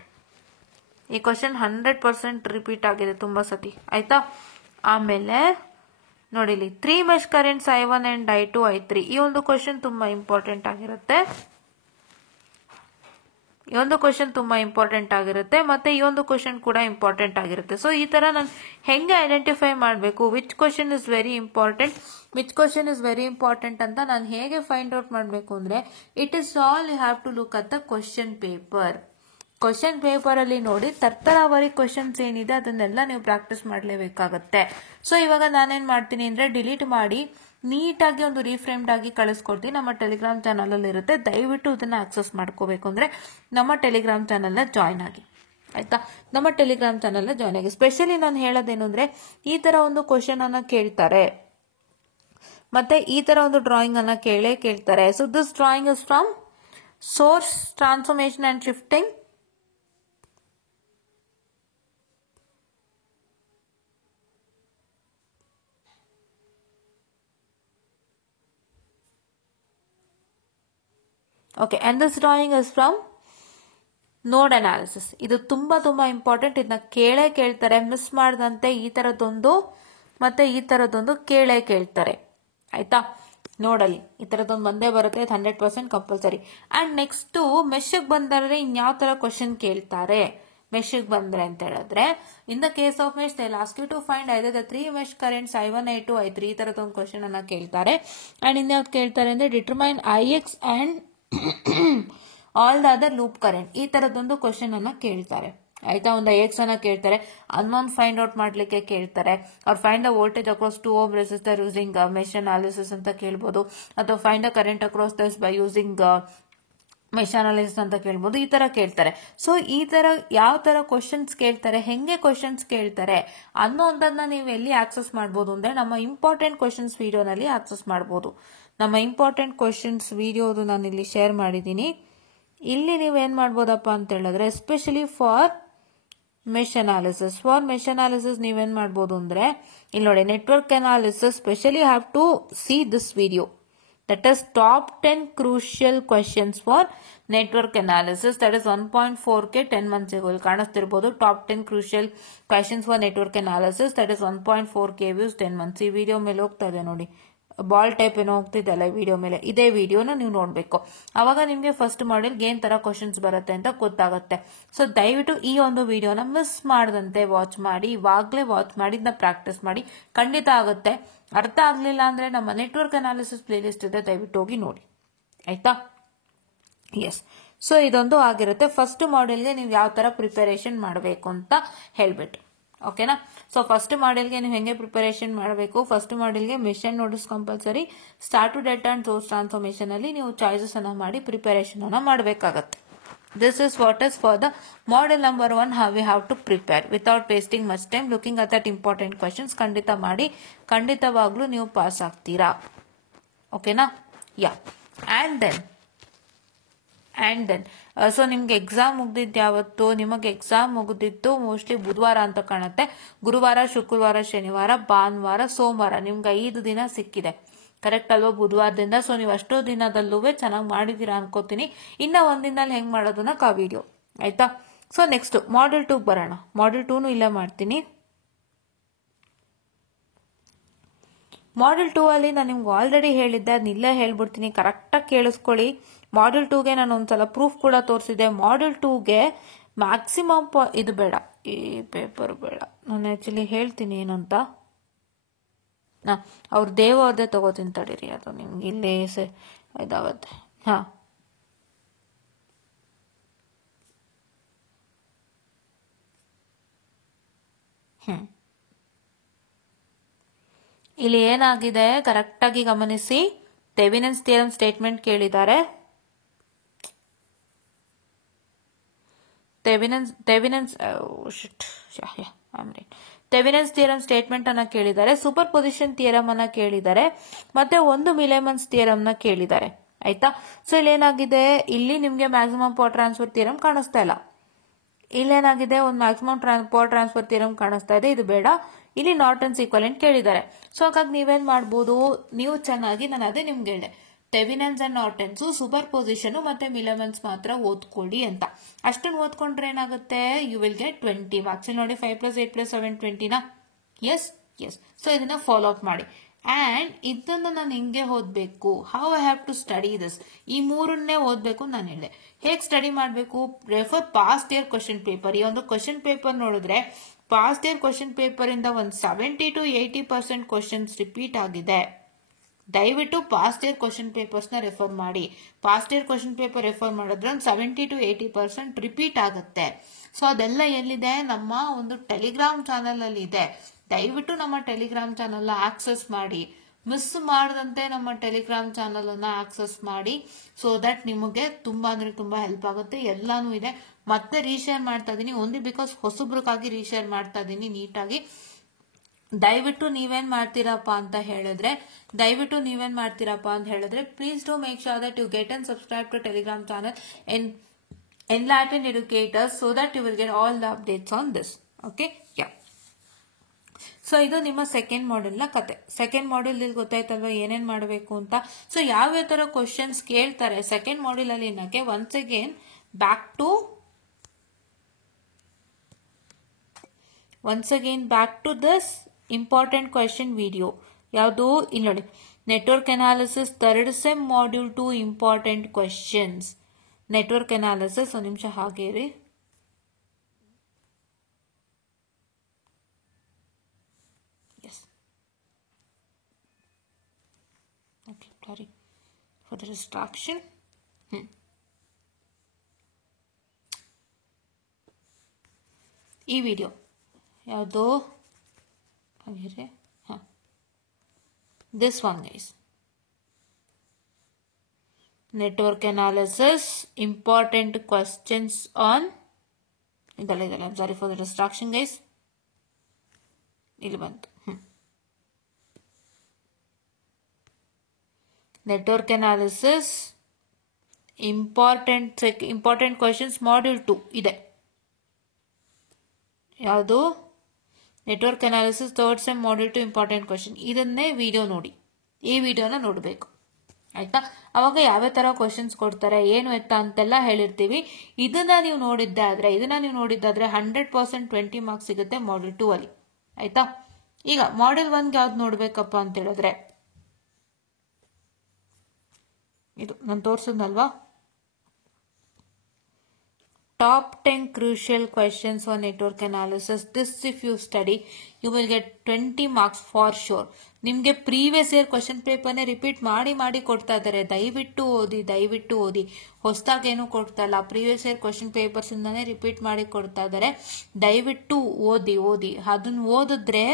ಈ ಕ್ವಶನ್ 100% ರಿಪೀಟ್ ಆಗಿದೆ ತುಂಬಾ ಸತಿ. ಆಯ್ತಾ? ಆಮೇಲೆ ನೋಡಿಲಿ 3 mesh currents I1 and I2 I3 ಈ ಒಂದು ಕ್ವಶನ್ ತುಂಬಾ ಇಂಪಾರ್ಟೆಂಟ್ ಆಗಿರುತ್ತೆ. ಮತ್ತೆ ಈ ಒಂದು ಕ್ವಶನ್ ಕೂಡ ಇಂಪಾರ್ಟೆಂಟ್ ಆಗಿರುತ್ತೆ. ಸೊ ಈ ತರ ನಾನು ಹೆಂಗೆ ಐಡೆಂಟಿಫೈ ಮಾಡಬೇಕು, which question is very important ಅಂತ ನಾನು ಹೇಗೆ ಫೈಂಡ್ ಔಟ್ ಮಾಡಬೇಕು ಅಂದ್ರೆ, it is all you have to look at the question paper. Question paper ಅಲ್ಲಿ ನೋಡಿ ತರ್ತರಾವರಿ ಕ್ವಶನ್ಸ್ ಏನಿದೆ ಅದನ್ನೆಲ್ಲ ನೀವು ಪ್ರಾಕ್ಟೀಸ್ ಮಾಡಲೇಬೇಕಾಗತ್ತೆ. ಸೊ ಇವಾಗ ನಾನೇನ್ ಮಾಡ್ತೀನಿ ಅಂದ್ರೆ ಡಿಲೀಟ್ ಮಾಡಿ ನೀಟಾಗಿ ಒಂದು ರೀಫ್ರೇಮ್ಡ್ ಆಗಿ ಕಳಿಸ್ಕೊಡ್ತೀನಿ. ನಮ್ಮ ಟೆಲಿಗ್ರಾಮ್ ಚಾನಲ್ ಅಲ್ಲಿ ಇರುತ್ತೆ, ದಯವಿಟ್ಟು ಇದನ್ನ ಆಕ್ಸೆಸ್ ಮಾಡ್ಕೋಬೇಕು ಅಂದ್ರೆ ನಮ್ಮ ಟೆಲಿಗ್ರಾಮ್ ಚಾನಲ್ ನ ಜಾಯ್ನ್ ಆಗಿ. ಆಯ್ತಾ? ನಮ್ಮ ಟೆಲಿಗ್ರಾಮ್ ಚಾನಲ್ ನ ಜಾಯ್ನ್ ಆಗಿ. ಸ್ಪೆಷಲಿ ನಾನು ಹೇಳೋದೇನು ಅಂದ್ರೆ, ಈ ತರ ಒಂದು ಕ್ವಶನ್ ಅನ್ನ ಕೇಳ್ತಾರೆ, ಮತ್ತೆ ಈ ತರ ಒಂದು ಡ್ರಾಯಿಂಗ್ ಅನ್ನ ಕೇಳ್ತಾರೆ. So this drawing is from source transformation and shifting. Okay, and this drawing is from ನೋಡ್ ಅನಾಲಿಸಿಸ್. ಇದು ತುಂಬಾ ಇಂಪಾರ್ಟೆಂಟ್. ಇದನ್ನ ಕೇಳ್ತಾರೆ, ಮಿಸ್ ಮಾಡದಂತೆ ಈ ತರದೊಂದು ಮತ್ತೆ ಈ ತರದೊಂದು ಕೇಳ್ತಾರೆ. ಆಯ್ತಾ? ನೋಡಲಿ ಈ ತರದೊಂದು ಬಂದೇ ಬರುತ್ತೆ, 100% ಕಂಪಲ್ಸರಿ. ಅಂಡ್ ನೆಕ್ಸ್ಟ್ ಮೆಶ್ ಬಂದರೆ ಇನ್ಯಾವ ತರ ಕ್ವಶನ್ ಕೇಳ್ತಾರೆ ಮೆಶ್ ಬಂದ್ರೆ ಅಂತ ಹೇಳಿದ್ರೆ, in the case of mesh they ask you to find either the 3 mesh currents I1 I2 I3 ಈ ತರದೊಂದು ಕ್ವಶನ್ ಅನ್ನ ಕೇಳ್ತಾರೆ. ಅಂಡ್ ಇನ್ಯಾವ್ದು ಕೇಳ್ತಾರೆ ಅಂದ್ರೆ, determine IX and all the other loop current, ಈ ತರದೊಂದು ಕ್ವಶನ್ ಅನ್ನ ಕೇಳ್ತಾರೆ ಆಯ್ತಾ. ಒಂದು ಎಕ್ಸ್ ಅನ್ನ ಕೇಳ್ತಾರೆ, ಅನ್ನೋನ್ ಫೈಂಡ್ ಔಟ್ ಮಾಡ್ಲಿಕ್ಕೆ ಕೇಳ್ತಾರೆ, ಅವ್ರು find the voltage across 2 ohm resistor using mesh analysis ಅಂತ ಕೇಳ್ಬೋದು, ಅಥವಾ find the current across this by using mesh analysis ಅಂತ ಕೇಳ್ಬೋದು. ಈ ತರ ಕೇಳ್ತಾರೆ. ಸೊ ಈ ತರ ಯಾವ ತರ ಕ್ವಶನ್ಸ್ ಕೇಳ್ತಾರೆ, ಹೆಂಗೆ ಕ್ವಶನ್ಸ್ ಕೇಳ್ತಾರೆ ಅನ್ನೋದನ್ನ ನೀವು ಎಲ್ಲಿ ಆಕ್ಸೆಸ್ ಮಾಡಬಹುದು ಅಂದ್ರೆ ನಮ್ಮ ಇಂಪಾರ್ಟೆಂಟ್ ಕ್ವಶನ್ಸ್ ವಿಡಿಯೋನಲ್ಲಿ ಆಕ್ಸೆಸ್ ಮಾಡಬಹುದು. ನಮ್ಮ ಇಂಪಾರ್ಟೆಂಟ್ ಕ್ವಶನ್ಸ್ ವಿಡಿಯೋದು ನಾನು ಇಲ್ಲಿ ಶೇರ್ ಮಾಡಿದ್ದೀನಿ. ಇಲ್ಲಿ ನೀವು ಏನ್ ಮಾಡ್ಬೋದಪ್ಪ ಅಂತ ಹೇಳಿದ್ರೆ ಎಸ್ಪೆಷಲಿ ಫಾರ್ ಮೆಶ್ ಅನಾಲಿಸಿಸ್ ನೀವೇನ್ ಮಾಡ್ಬೋದು ಅಂದ್ರೆ ಇಲ್ಲಿ ನೋಡಿ, network analysis specially have to see this video, that is top 10 crucial questions for network analysis, that is 1.4k 10 months ago ಇಲ್ಲಿ ಕಾಣಿಸ್ತಿರ್ಬೋದು. top 10 crucial questions for network analysis, that is 1.4k views 10 months. ಈ video ಮೇಲೆ ಹೋಗ್ತಾ ಇದೆ ನೋಡಿ, ball type ಏನೋ ಹೋಗ್ತಿದ್ದಲ್ಲ video ಮೇಲೆ, ಇದೇ ವಿಡಿಯೋನ ನೀವು ನೋಡ್ಬೇಕು. ಅವಾಗ ನಿಮ್ಗೆ ಫಸ್ಟ್ ಮಾಡೆಲ್ಗೆ ಏನ್ ತರ ಕ್ವಶನ್ಸ್ ಬರುತ್ತೆ ಅಂತ ಗೊತ್ತಾಗುತ್ತೆ. ಸೊ ದಯವಿಟ್ಟು ಈ ಒಂದು ವಿಡಿಯೋನ ಮಿಸ್ ಮಾಡದಂತೆ ವಾಚ್ ಮಾಡಿ, ಇವಾಗ್ಲೇ ವಾಚ್ ಮಾಡಿ ಇದನ್ನ ಪ್ರಾಕ್ಟೀಸ್ ಮಾಡಿ, ಖಂಡಿತ ಆಗುತ್ತೆ. ಅರ್ಥ ಆಗ್ಲಿಲ್ಲ ಅಂದ್ರೆ ನಮ್ಮ ನೆಟ್ವರ್ಕ್ ಅನಾಲಿಸಿಸ್ ಪ್ಲೇ ಲಿಸ್ಟ್ ಇದೆ, ದಯವಿಟ್ಟು ಹೋಗಿ ನೋಡಿ ಆಯ್ತಾ. ಎಸ್, ಸೊ ಇದೊಂದು ಆಗಿರುತ್ತೆ. ಫಸ್ಟ್ ಮಾಡೆಲ್ಗೆ ನೀವು ಯಾವ ತರ ಪ್ರಿಪರೇಷನ್ ಮಾಡಬೇಕು ಅಂತ ಹೇಳ್ಬಿಟ್ಟು, ಓಕೆನಾ. ಸೊ ಫಸ್ಟ್ ಮಾಡೆಲ್ಗೆ ನೀವು ಹೆಂಗೆ ಪ್ರಿಪರೇಷನ್ ಮಾಡಬೇಕು, ಫಸ್ಟ್ ಮಾಡೆಲ್ಗೆ machine notice compulsory, start to data and source transformation ಅಲ್ಲಿ ನೀವು ಚಾಯ್ಸಸ್ ಅನ್ನ ಮಾಡಿ ಪ್ರಿಪರೇಷನ್ ಅನ್ನ ಮಾಡಬೇಕಾಗತ್ತೆ. This is what is for the model number 1, how we have to prepare without wasting much time looking at that important questions. ಖಂಡಿತ ಮಾಡಿ, ಖಂಡಿತವಾಗ್ಲೂ ನೀವು ಪಾಸ್ ಆಗ್ತೀರಾ, ಓಕೆನಾ. ಯಾ, ಅಂಡ್ ದೆನ್ ಸೊ ನಿಮ್ಗೆ ಎಕ್ಸಾಮ್ ಮುಗ್ದಿದ್ದು ಯಾವತ್ತು, ನಿಮಗೆ ಎಕ್ಸಾಮ್ ಮುಗ್ದಿತ್ತು ಮೋಸ್ಟ್ಲಿ ಬುಧವಾರ ಅಂತ ಕಾಣುತ್ತೆ. ಗುರುವಾರ, ಶುಕ್ರವಾರ, ಶನಿವಾರ, ಭಾನುವಾರ, ಸೋಮವಾರ, ನಿಮ್ಗೆ 5 ದಿನ ಸಿಕ್ಕಿದೆ, ಕರೆಕ್ಟ್ ಅಲ್ವಾ, ಬುಧವಾರದಿಂದ. ಸೊ ನೀವು ಅಷ್ಟೋ ದಿನದಲ್ಲೂ ಚೆನ್ನಾಗಿ ಮಾಡಿದೀರಾ ಅನ್ಕೋತೀನಿ. ಇನ್ನ ಒಂದಿನಲ್ಲಿ ಹೆಂಗ್ ಮಾಡೋದನ್ನ ವಿಡಿಯೋ ಆಯ್ತಾ. ಸೊ ನೆಕ್ಸ್ಟ್ ಮಾಡೆಲ್ 2 ಬರೋಣ. ಮಾಡೆಲ್ 2 ಇಲ್ಲೇ ಮಾಡ್ತೀನಿ. ಮಾಡೆಲ್ 2 ಅಲ್ಲಿ ನಾನು ನಿಮ್ಗೆ ಆಲ್ರೆಡಿ ಹೇಳಿದ್ದೆ, ಅದನ್ನ ಇಲ್ಲೇ ಹೇಳ್ಬಿಡ್ತೀನಿ, ಕರೆಕ್ಟಾಗಿ ಕೇಳಿಸ್ಕೊಳ್ಳಿ. ಮಾಡೆಲ್ 2ಗೆ ನಾನು ಒಂದ್ಸಲ ಪ್ರೂಫ್ ಕೂಡ ತೋರಿಸಿದೆ. ಮಾಡೆಲ್ 2ಗೆ ಮ್ಯಾಕ್ಸಿಮಮ್ ಇದು ಬೇಡ, ಈ ಪೇಪರ್ ಬೇಡ, ನಾನು ಆಕ್ಚುಲಿ ಹೇಳ್ತೀನಿ ಏನಂತ. ಅವ್ರ ದೇವದೇ ತಗೋತೀನಿ ತಡೀರಿ, ಅದು ನಿಮ್ಗೆ ಇಲ್ಲೇ ಇದಾಗುತ್ತೆ. ಹಾ, ಇಲ್ಲಿ ಏನಾಗಿದೆ ಕರೆಕ್ಟ್ ಆಗಿ ಗಮನಿಸಿ. ಥೆವೆನಿನ್ಸ್ ಥಿಯರಂ ಸ್ಟೇಟ್ಮೆಂಟ್ ಕೇಳಿದ್ದಾರೆ. ಥೆವೆನಿನ್ಸ್ ಥಿಯರಂ ಸ್ಟೇಟ್ಮೆಂಟ್ ಅನ್ನ ಕೇಳಿದ್ದಾರೆ, ಸೂಪರ್ ಪೊಸಿಷನ್ ಥಿಯರಂ ಅನ್ನ ಕೇಳಿದ್ದಾರೆ, ಮತ್ತೆ ಒಂದು ಮಿಲೆಮನ್ಸ್ ಥಿಯರಂ ನ ಕೇಳಿದ್ದಾರೆ ಆಯ್ತಾ. ಸೊ ಇಲ್ಲಿ ಏನಾಗಿದೆ, ಇಲ್ಲಿ ನಿಮ್ಗೆ ಮ್ಯಾಕ್ಸಿಮಮ್ ಪವರ್ ಟ್ರಾನ್ಸ್ಫರ್ ಥಿಯರಂ ಕಾಣಿಸ್ತಾ ಇಲ್ಲ. ಇಲ್ಲೇನಾಗಿದೆ, ಒಂದು ಮ್ಯಾಕ್ಸಿಮಮ್ ಪವರ್ ಟ್ರಾನ್ಸ್ಫರ್ ಥಿಯರಂ ಕಾಣಿಸ್ತಾ ಇದೆ, ಇದು ಬೇಡ. ಇಲ್ಲಿ ನಾರ್ಟನ್ಸ್ ಈಕ್ವಲೆಂಟ್ ಕೇಳಿದ್ದಾರೆ. ಸೊ ಹಾಗಾಗಿ ನೀವೇನ್ ಮಾಡ್ಬೋದು, ನೀವು ಚೆನ್ನಾಗಿ, ನಾನು ಅದೇ ನಿಮ್ಗೆ ಹೇಳಿದೆ, ಥೆವೆನಿನ್ಸ್ ಅಂಡ್ ನಾರ್ಟನ್ಸ್, ಸೂಪರ್ ಪೊಸಿಷನ್ ಮತ್ತೆ ಮಿಲೆಮನ್ಸ್ ಮಾತ್ರ ಓದ್ಕೊಳ್ಳಿ ಅಂತ. ಅಷ್ಟನ್ನು ಓದ್ಕೊಂಡ್ರೆ ಏನಾಗುತ್ತೆ, ಯು ವಿಲ್ ಗೆಟ್ 20 ಮಾರ್ಕ್ಸ್. ನೋಡಿ 5 + 8 + 7 20 ನಾ. ಎಸ್. ಸೊ ಇದನ್ನ ಫಾಲೋ ಅಪ್ ಮಾಡಿ. ಅಂಡ್ ಇದನ್ನ ನಾನು ಹೆಂಗೆ ಓದ್ಬೇಕು, how I have to study this, ಈ ಮೂರನ್ನೇ ಓದ್ಬೇಕು ನಾನು ಹೇಳಿದೆ. ಹೇಗೆ ಸ್ಟಡಿ ಮಾಡಬೇಕು, refer past year question paper. ಈ ಒಂದು ಕ್ವಶನ್ ಪೇಪರ್ ನೋಡಿದ್ರೆ ಪಾಸ್ಟ್ ಇಯರ್ ಕ್ವಶನ್ ಪೇಪರ್ ಇಂದ ಒಂದು 70 to 80% ಕ್ವಶನ್ಸ್ ರಿಪೀಟ್ ಆಗಿದೆ. ದಯವಿಟ್ಟು ಪಾಸ್ಟ್ ಇಯರ್ ಕ್ವಶನ್ ಪೇಪರ್ಸ್ ನ ರೆಫರ್ ಮಾಡಿ. Past year question paper refer ಮಾಡಿದ್ರೆ ಒಂದು 70 to 80% ರಿಪೀಟ್ ಆಗುತ್ತೆ. ಸೊ ಅದೆಲ್ಲ ಎಲ್ಲಿದೆ, ನಮ್ಮ ಒಂದು ಟೆಲಿಗ್ರಾಮ್ ಚಾನಲ್ ಅಲ್ಲಿ ಇದೆ. ದಯವಿಟ್ಟು ನಮ್ಮ ಟೆಲಿಗ್ರಾಮ್ ಚಾನಲ್ ಆಕ್ಸೆಸ್ ಮಾಡಿ, ಮಿಸ್ ಮಾಡದಂತೆ ನಮ್ಮ ಟೆಲಿಗ್ರಾಮ್ ಚಾನಲ್ ಅನ್ನ ಆಕ್ಸೆಸ್ ಮಾಡಿ. ಸೊ ದಟ್ ನಿಮಗೆ ತುಂಬಾ ಅಂದ್ರೆ ತುಂಬಾ ಹೆಲ್ಪ್ ಆಗುತ್ತೆ. ಎಲ್ಲಾನು ಇದೆ. ಮತ್ತೆ ರೀಶೇರ್ ಮಾಡ್ತಾ ಇದೀನಿ, ಓನ್ಲಿ ಬಿಕಾಸ್ ಹೊಸಬ್ರಿಗಾಗಿ ರೀಶೇರ್ ಮಾಡ್ತಾ ಇದೀನಿ ನೀಟಾಗಿ. ದಯವಿಟ್ಟು ನೀವೇನ್ ಮಾಡ್ತೀರಪ್ಪ ಅಂತ ಹೇಳಿದ್ರೆ please do make sure that you get and subscribe to Telegram channel Enlightened Educators, so that you will get all the updates on this. Okay, yeah. So ಇದು ನಿಮ್ಮ ಸೆಕೆಂಡ್ ಮಾಡೆಲ್ ನ ಕತೆ. ಸೆಕೆಂಡ್ ಮಾಡೆಲ್ ಇಲ್ಲಿ ಗೊತ್ತಾಯ್ತಲ್ವಾ ಏನೇನ್ ಮಾಡಬೇಕು ಅಂತ. So ಯಾವ ತರ ಕ್ವಶನ್ಸ್ ಕೇಳ್ತಾರೆ ಸೆಕೆಂಡ್ ಮಾಡೆಲ್ ಅಲ್ಲಿ ಅನ್ನಕ್ಕೆ once again back to this important question video. ಯಾವುದು ಇಲ್ಲಿ ನೋಡಿ, network analysis third sem module 2 important questions. Network analysis ಒಂದು ನಿಮಿಷ ಹಾಗೆ ಇರಿ. Sorry for the distraction. ಈ ವಿಡಿಯೋ ಯಾವುದು ಹಾಗೆ ಹಾಂ this one guys network analysis important questions on idalla I'm sorry for the distraction guys ಇಲ್ಲಿ ಬಂತು network analysis important questions module 2 ಇದೆ ಯಾವುದು network analysis third sem module 2 important question ಇದನ್ನೇ video ನೋಡಿ ಈ ವಿಡಿಯೋನ ನೋಡಬೇಕು ಆಯ್ತಾ ಅವಾಗ ಯಾವ ತರ ಕ್ವೆಶ್ಚನ್ಸ್ ಕೊಡ್ತಾರೆ ಏನು ಎತ್ತ ಅಂತೆಲ್ಲ ಹೇಳಿರ್ತೀವಿ ಇದನ್ನ ನೀವು ನೋಡಿದ್ದಾದ್ರೆ 100% 20 ಮಾರ್ಕ್ಸ್ ಸಿಗುತ್ತೆ ಮಾಡ್ಯೂಲ್ 2 ಅಲ್ಲಿ ಆಯ್ತಾ ಈಗ ಮಾಡ್ಯೂಲ್ 1 ಗೆ ಯಾವ್ದು ನೋಡ್ಬೇಕಪ್ಪ ಅಂತ ಹೇಳಿದ್ರೆ ಇದು ನಾನು ತೋರಿಸಿದ್ನಲ್ವಾ top 10 crucial questions on network analysis. This if you study you will get 20 marks for sure. ನಿಮಗೆ ಪ್ರೀವಿಯಸ್ ಇಯರ್ ಕ್ವೆಶ್ಚನ್ ಪೇಪರ್ನೇ ರಿಪೀಟ್ ಮಾಡಿ ಕೊಡ್ತಾ ಇದ್ದಾರೆ ದಯವಿಟ್ಟು ಓದಿ ಹೊಸದಾಗಿ ಏನು ಕೊಡ್ತಾ ಇಲ್ಲ ಪ್ರೀವಿಯಸ್ ಇಯರ್ ಕ್ವೆಶ್ಚನ್ ಪೇಪರ್ಸ್ ಇಂದಾನೆ ರಿಪೀಟ್ ಮಾಡಿ ಕೊಡ್ತಾ ಇದ್ದಾರೆ ದಯವಿಟ್ಟು ಓದಿ ಅದನ್ನ ಓದಿದ್ರೆ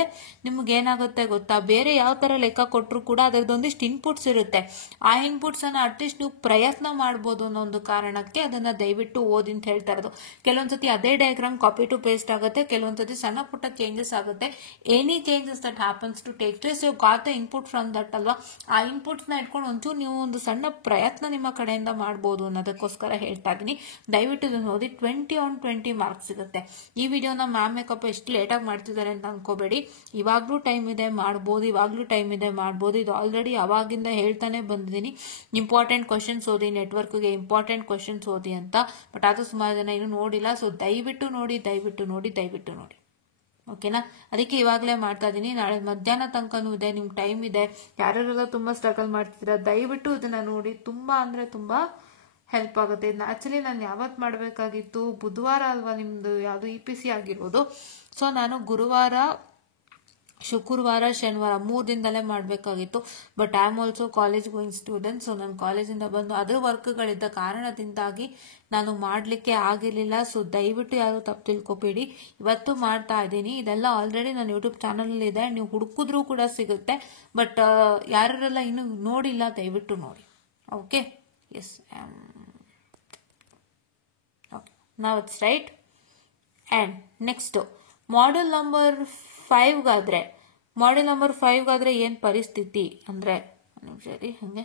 ನಿಮ್ಗೆ ಏನಾಗುತ್ತೆ ಗೊತ್ತಾ ಬೇರೆ ಯಾವ ತರ ಲೆಕ್ಕ ಕೊಟ್ಟರು ಕೂಡ ಅದರದೊಂದಿಷ್ಟು ಇನ್ಪುಟ್ಸ್ ಇರುತ್ತೆ ಆ ಇನ್ಪುಟ್ಸ್ ಅನ್ನ ಅಟ್ಲೀಸ್ಟ್ ನೀವು ಪ್ರಯತ್ನ ಮಾಡ್ಬೋದು ಅನ್ನೋ ಒಂದು ಕಾರಣಕ್ಕೆ ಅದನ್ನ ದಯವಿಟ್ಟು ಓದಿ ಅಂತ ಹೇಳ್ತಾ ಇರೋದು ಕೆಲವೊಂದ್ಸತಿ ಅದೇ ಡಯಾಗ್ರಾಮ್ ಕಾಪಿ ಟು ಪೇಸ್ಟ್ ಆಗುತ್ತೆ ಕೆಲವೊಂದ್ಸತಿ ಸಣ್ಣ ಪುಟ್ಟ ಚೇಂಜಸ್ ಆಗುತ್ತೆ any changes that happens to take place you got the input from that ಅಲ್ವಾ ಆ ಇನ್ಪುಟ್ಸ್ ನ ಇಟ್ಕೊಂಡು ಒಂಚೂರು ನೀವು ಒಂದು ಸಣ್ಣ ಪ್ರಯತ್ನ ನಿಮ್ಮ ಕಡೆಯಿಂದ ಮಾಡಬಹುದು ಅನ್ನೋದಕ್ಕೋಸ್ಕರ ಹೇಳ್ತಾ ಇದೀನಿ ದಯವಿಟ್ಟು ಇದನ್ನು ಓದಿ 20 on 20 ಮಾರ್ಕ್ಸ್ ಸಿಗುತ್ತೆ ಈ ವಿಡಿಯೋನ ಮ್ಯಾಮ್ ಮೇಕಪ್ ಎಷ್ಟು ಲೇಟ್ ಆಗಿ ಮಾಡ್ತಿದ್ದಾರೆ ಅಂತ ಅನ್ಕೋಬೇಡಿ ಇವಾಗ್ಲೂ ಟೈಮ್ ಇದೆ ಮಾಡಬಹುದು ಇದು ಆಲ್ರೆಡಿ ಅವಾಗಿಂದ ಹೇಳ್ತಾನೆ ಬಂದಿದ್ದೀನಿ ಇಂಪಾರ್ಟೆಂಟ್ ಕ್ವೆಶ್ಚನ್ಸ್ ಓದಿ ನೆಟ್ವರ್ಕ್ಗೆ ಇಂಪಾರ್ಟೆಂಟ್ ಕ್ವೆಶ್ಚನ್ಸ್ ಓದಿ ಅಂತ ಬಟ್ ಅದು ಸುಮಾರು ಜನ ಇನ್ನೂ ನೋಡಿಲ್ಲ ಸೊ ದಯವಿಟ್ಟು ನೋಡಿ ಓಕೆನಾ ಅದಕ್ಕೆ ಇವಾಗಲೇ ಮಾಡ್ತಾ ಇದೀನಿ ನಾಳೆ ಮಧ್ಯಾಹ್ನ ತನಕನೂ ಇದೆ ನಿಮ್ ಟೈಮ್ ಇದೆ ಯಾರೆಲ್ಲ ತುಂಬಾ ಸ್ಟ್ರಗಲ್ ಮಾಡ್ತಿದ್ದೀರಾ ದಯವಿಟ್ಟು ಇದನ್ನ ನೋಡಿ ತುಂಬಾ ಹೆಲ್ಪ್ ಆಗುತ್ತೆ ಇದನ್ನ ಆಕ್ಚುಲಿ ನಾನು ಯಾವತ್ತು ಮಾಡಬೇಕಾಗಿತ್ತು ಬುಧವಾರ ಅಲ್ವಾ ನಿಮ್ದು ಯಾವುದು EPC ಆಗಿರ್ಬೋದು ಸೊ ನಾನು ಗುರುವಾರ ಶುಕ್ರವಾರ ಶನಿವಾರ 3 ದಿನದಲ್ಲೇ ಮಾಡಬೇಕಾಗಿತ್ತು but I am also college going student so ನಾನು ಕಾಲೇಜಿಂದ ಬಂದು ಅದರ ವರ್ಕ್ಗಳಿದ್ದ ಕಾರಣದಿಂದಾಗಿ ನಾನು ಮಾಡಲಿಕ್ಕೆ ಆಗಿರಲಿಲ್ಲ ಸೊ ದಯವಿಟ್ಟು ಯಾರು ತಪ್ಪು ತಿಳ್ಕೊಬೇಡಿ ಇವತ್ತು ಮಾಡ್ತಾ ಇದ್ದೀನಿ ಇದೆಲ್ಲ ಆಲ್ರೆಡಿ ನನ್ನ ಯೂಟ್ಯೂಬ್ ಚಾನಲ್ ಇದೆ ನೀವು ಹುಡುಕಿದ್ರೂ ಕೂಡ ಸಿಗುತ್ತೆ ಬಟ್ ಯಾರೆಲ್ಲ ಇನ್ನೂ ನೋಡಿಲ್ಲ ದಯವಿಟ್ಟು ನೋಡಿ ಓಕೆ ಎಸ್ ಓಕೆ ನಾವ್ it's right and next module number 5 ಗಾದ್ರೆ ಏನ್ ಪರಿಸ್ಥಿತಿ ಅಂದ್ರೆ ಸರಿ ಹಂಗೆ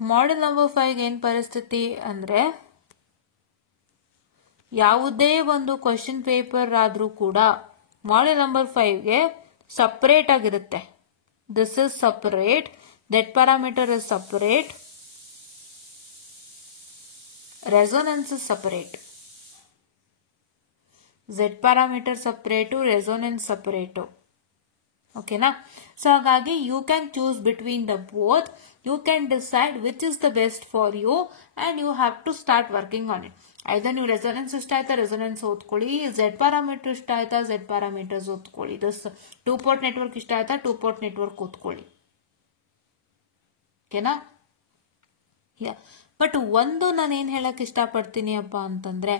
ಮಾಡ್ಯೂಲ್ ನಂಬರ್ 5 ಏನ್ ಪರಿಸ್ಥಿತಿ ಅಂದ್ರೆ ಯಾವುದೇ ಒಂದು ಕ್ವೆಶ್ಚನ್ ಪೇಪರ್ ಆದ್ರೂ ಕೂಡ ಮಾಡ್ಯೂಲ್ ನಂಬರ್ 5ಗೆ ಸಪರೇಟ್ ಆಗಿರುತ್ತೆ this is separate that parameter is separate resonance is separate Z parameter separate resonance separate ಓಕೆನಾ ಸೊ ಹಾಗಾಗಿ you can choose between the both you can decide which is the best for you and you have to start working on it either ನೀವು resonance ಇಷ್ಟ ಆಯ್ತಾ resonance ಓದ್ಕೊಳ್ಳಿ Z parameter ಇಷ್ಟ ಆಯ್ತಾ Z parameters ಓದ್ಕೊಳ್ಳಿ this 2 port network ಇಷ್ಟ ಆಯ್ತಾ 2 port network ಓದ್ಕೊಳ್ಳಿ ಓಕೆನಾ ಬಟ್ ಒಂದು ನಾನು ಏನ್ ಹೇಳಕ್ ಇಷ್ಟಪಡ್ತೀನಿ ಅಪ್ಪ ಅಂತಂದ್ರೆ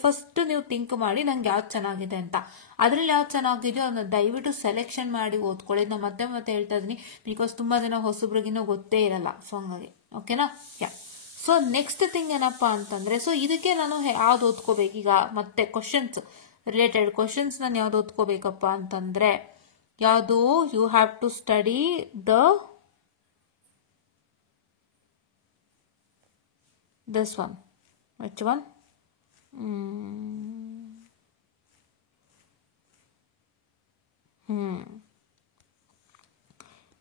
ಫಸ್ಟ್ ನೀವು ಥಿಂಕ್ ಮಾಡಿ ನಂಗೆ ಯಾವ್ದು ಚೆನ್ನಾಗಿದೆ ಅಂತ ಅದ್ರಲ್ಲಿ ಯಾವ್ದು ಚೆನ್ನಾಗಿದೆಯೋ ಅದನ್ನ ದಯವಿಟ್ಟು ಸೆಲೆಕ್ಷನ್ ಮಾಡಿ ಓದ್ಕೊಳ್ಳಿ ನಾನು ಮತ್ತೆ ಹೇಳ್ತಾ ಇದೀನಿ ಬಿಕಾಸ್ ತುಂಬಾ ಜನ ಹೊಸಬ್ರಿಗಿನ್ನೂ ಗೊತ್ತೇ ಇರಲ್ಲ ಸೊ ಹಂಗಾಗಿ ಓಕೆನಾ ಸೊ ನೆಕ್ಸ್ಟ್ ಥಿಂಗ್ ಏನಪ್ಪಾ ಅಂತಂದ್ರೆ ಸೊ ಇದಕ್ಕೆ ನಾನು ಯಾವ್ದು ಓದ್ಕೋಬೇಕೀಗ ಮತ್ತೆ ಕ್ವಶನ್ಸ್ ರಿಲೇಟೆಡ್ ಕ್ವಶನ್ಸ್ ನಾನು ಯಾವ್ದು ಓದ್ಕೋಬೇಕಪ್ಪ ಅಂತಂದ್ರೆ ಯಾವುದು you have to study this one which one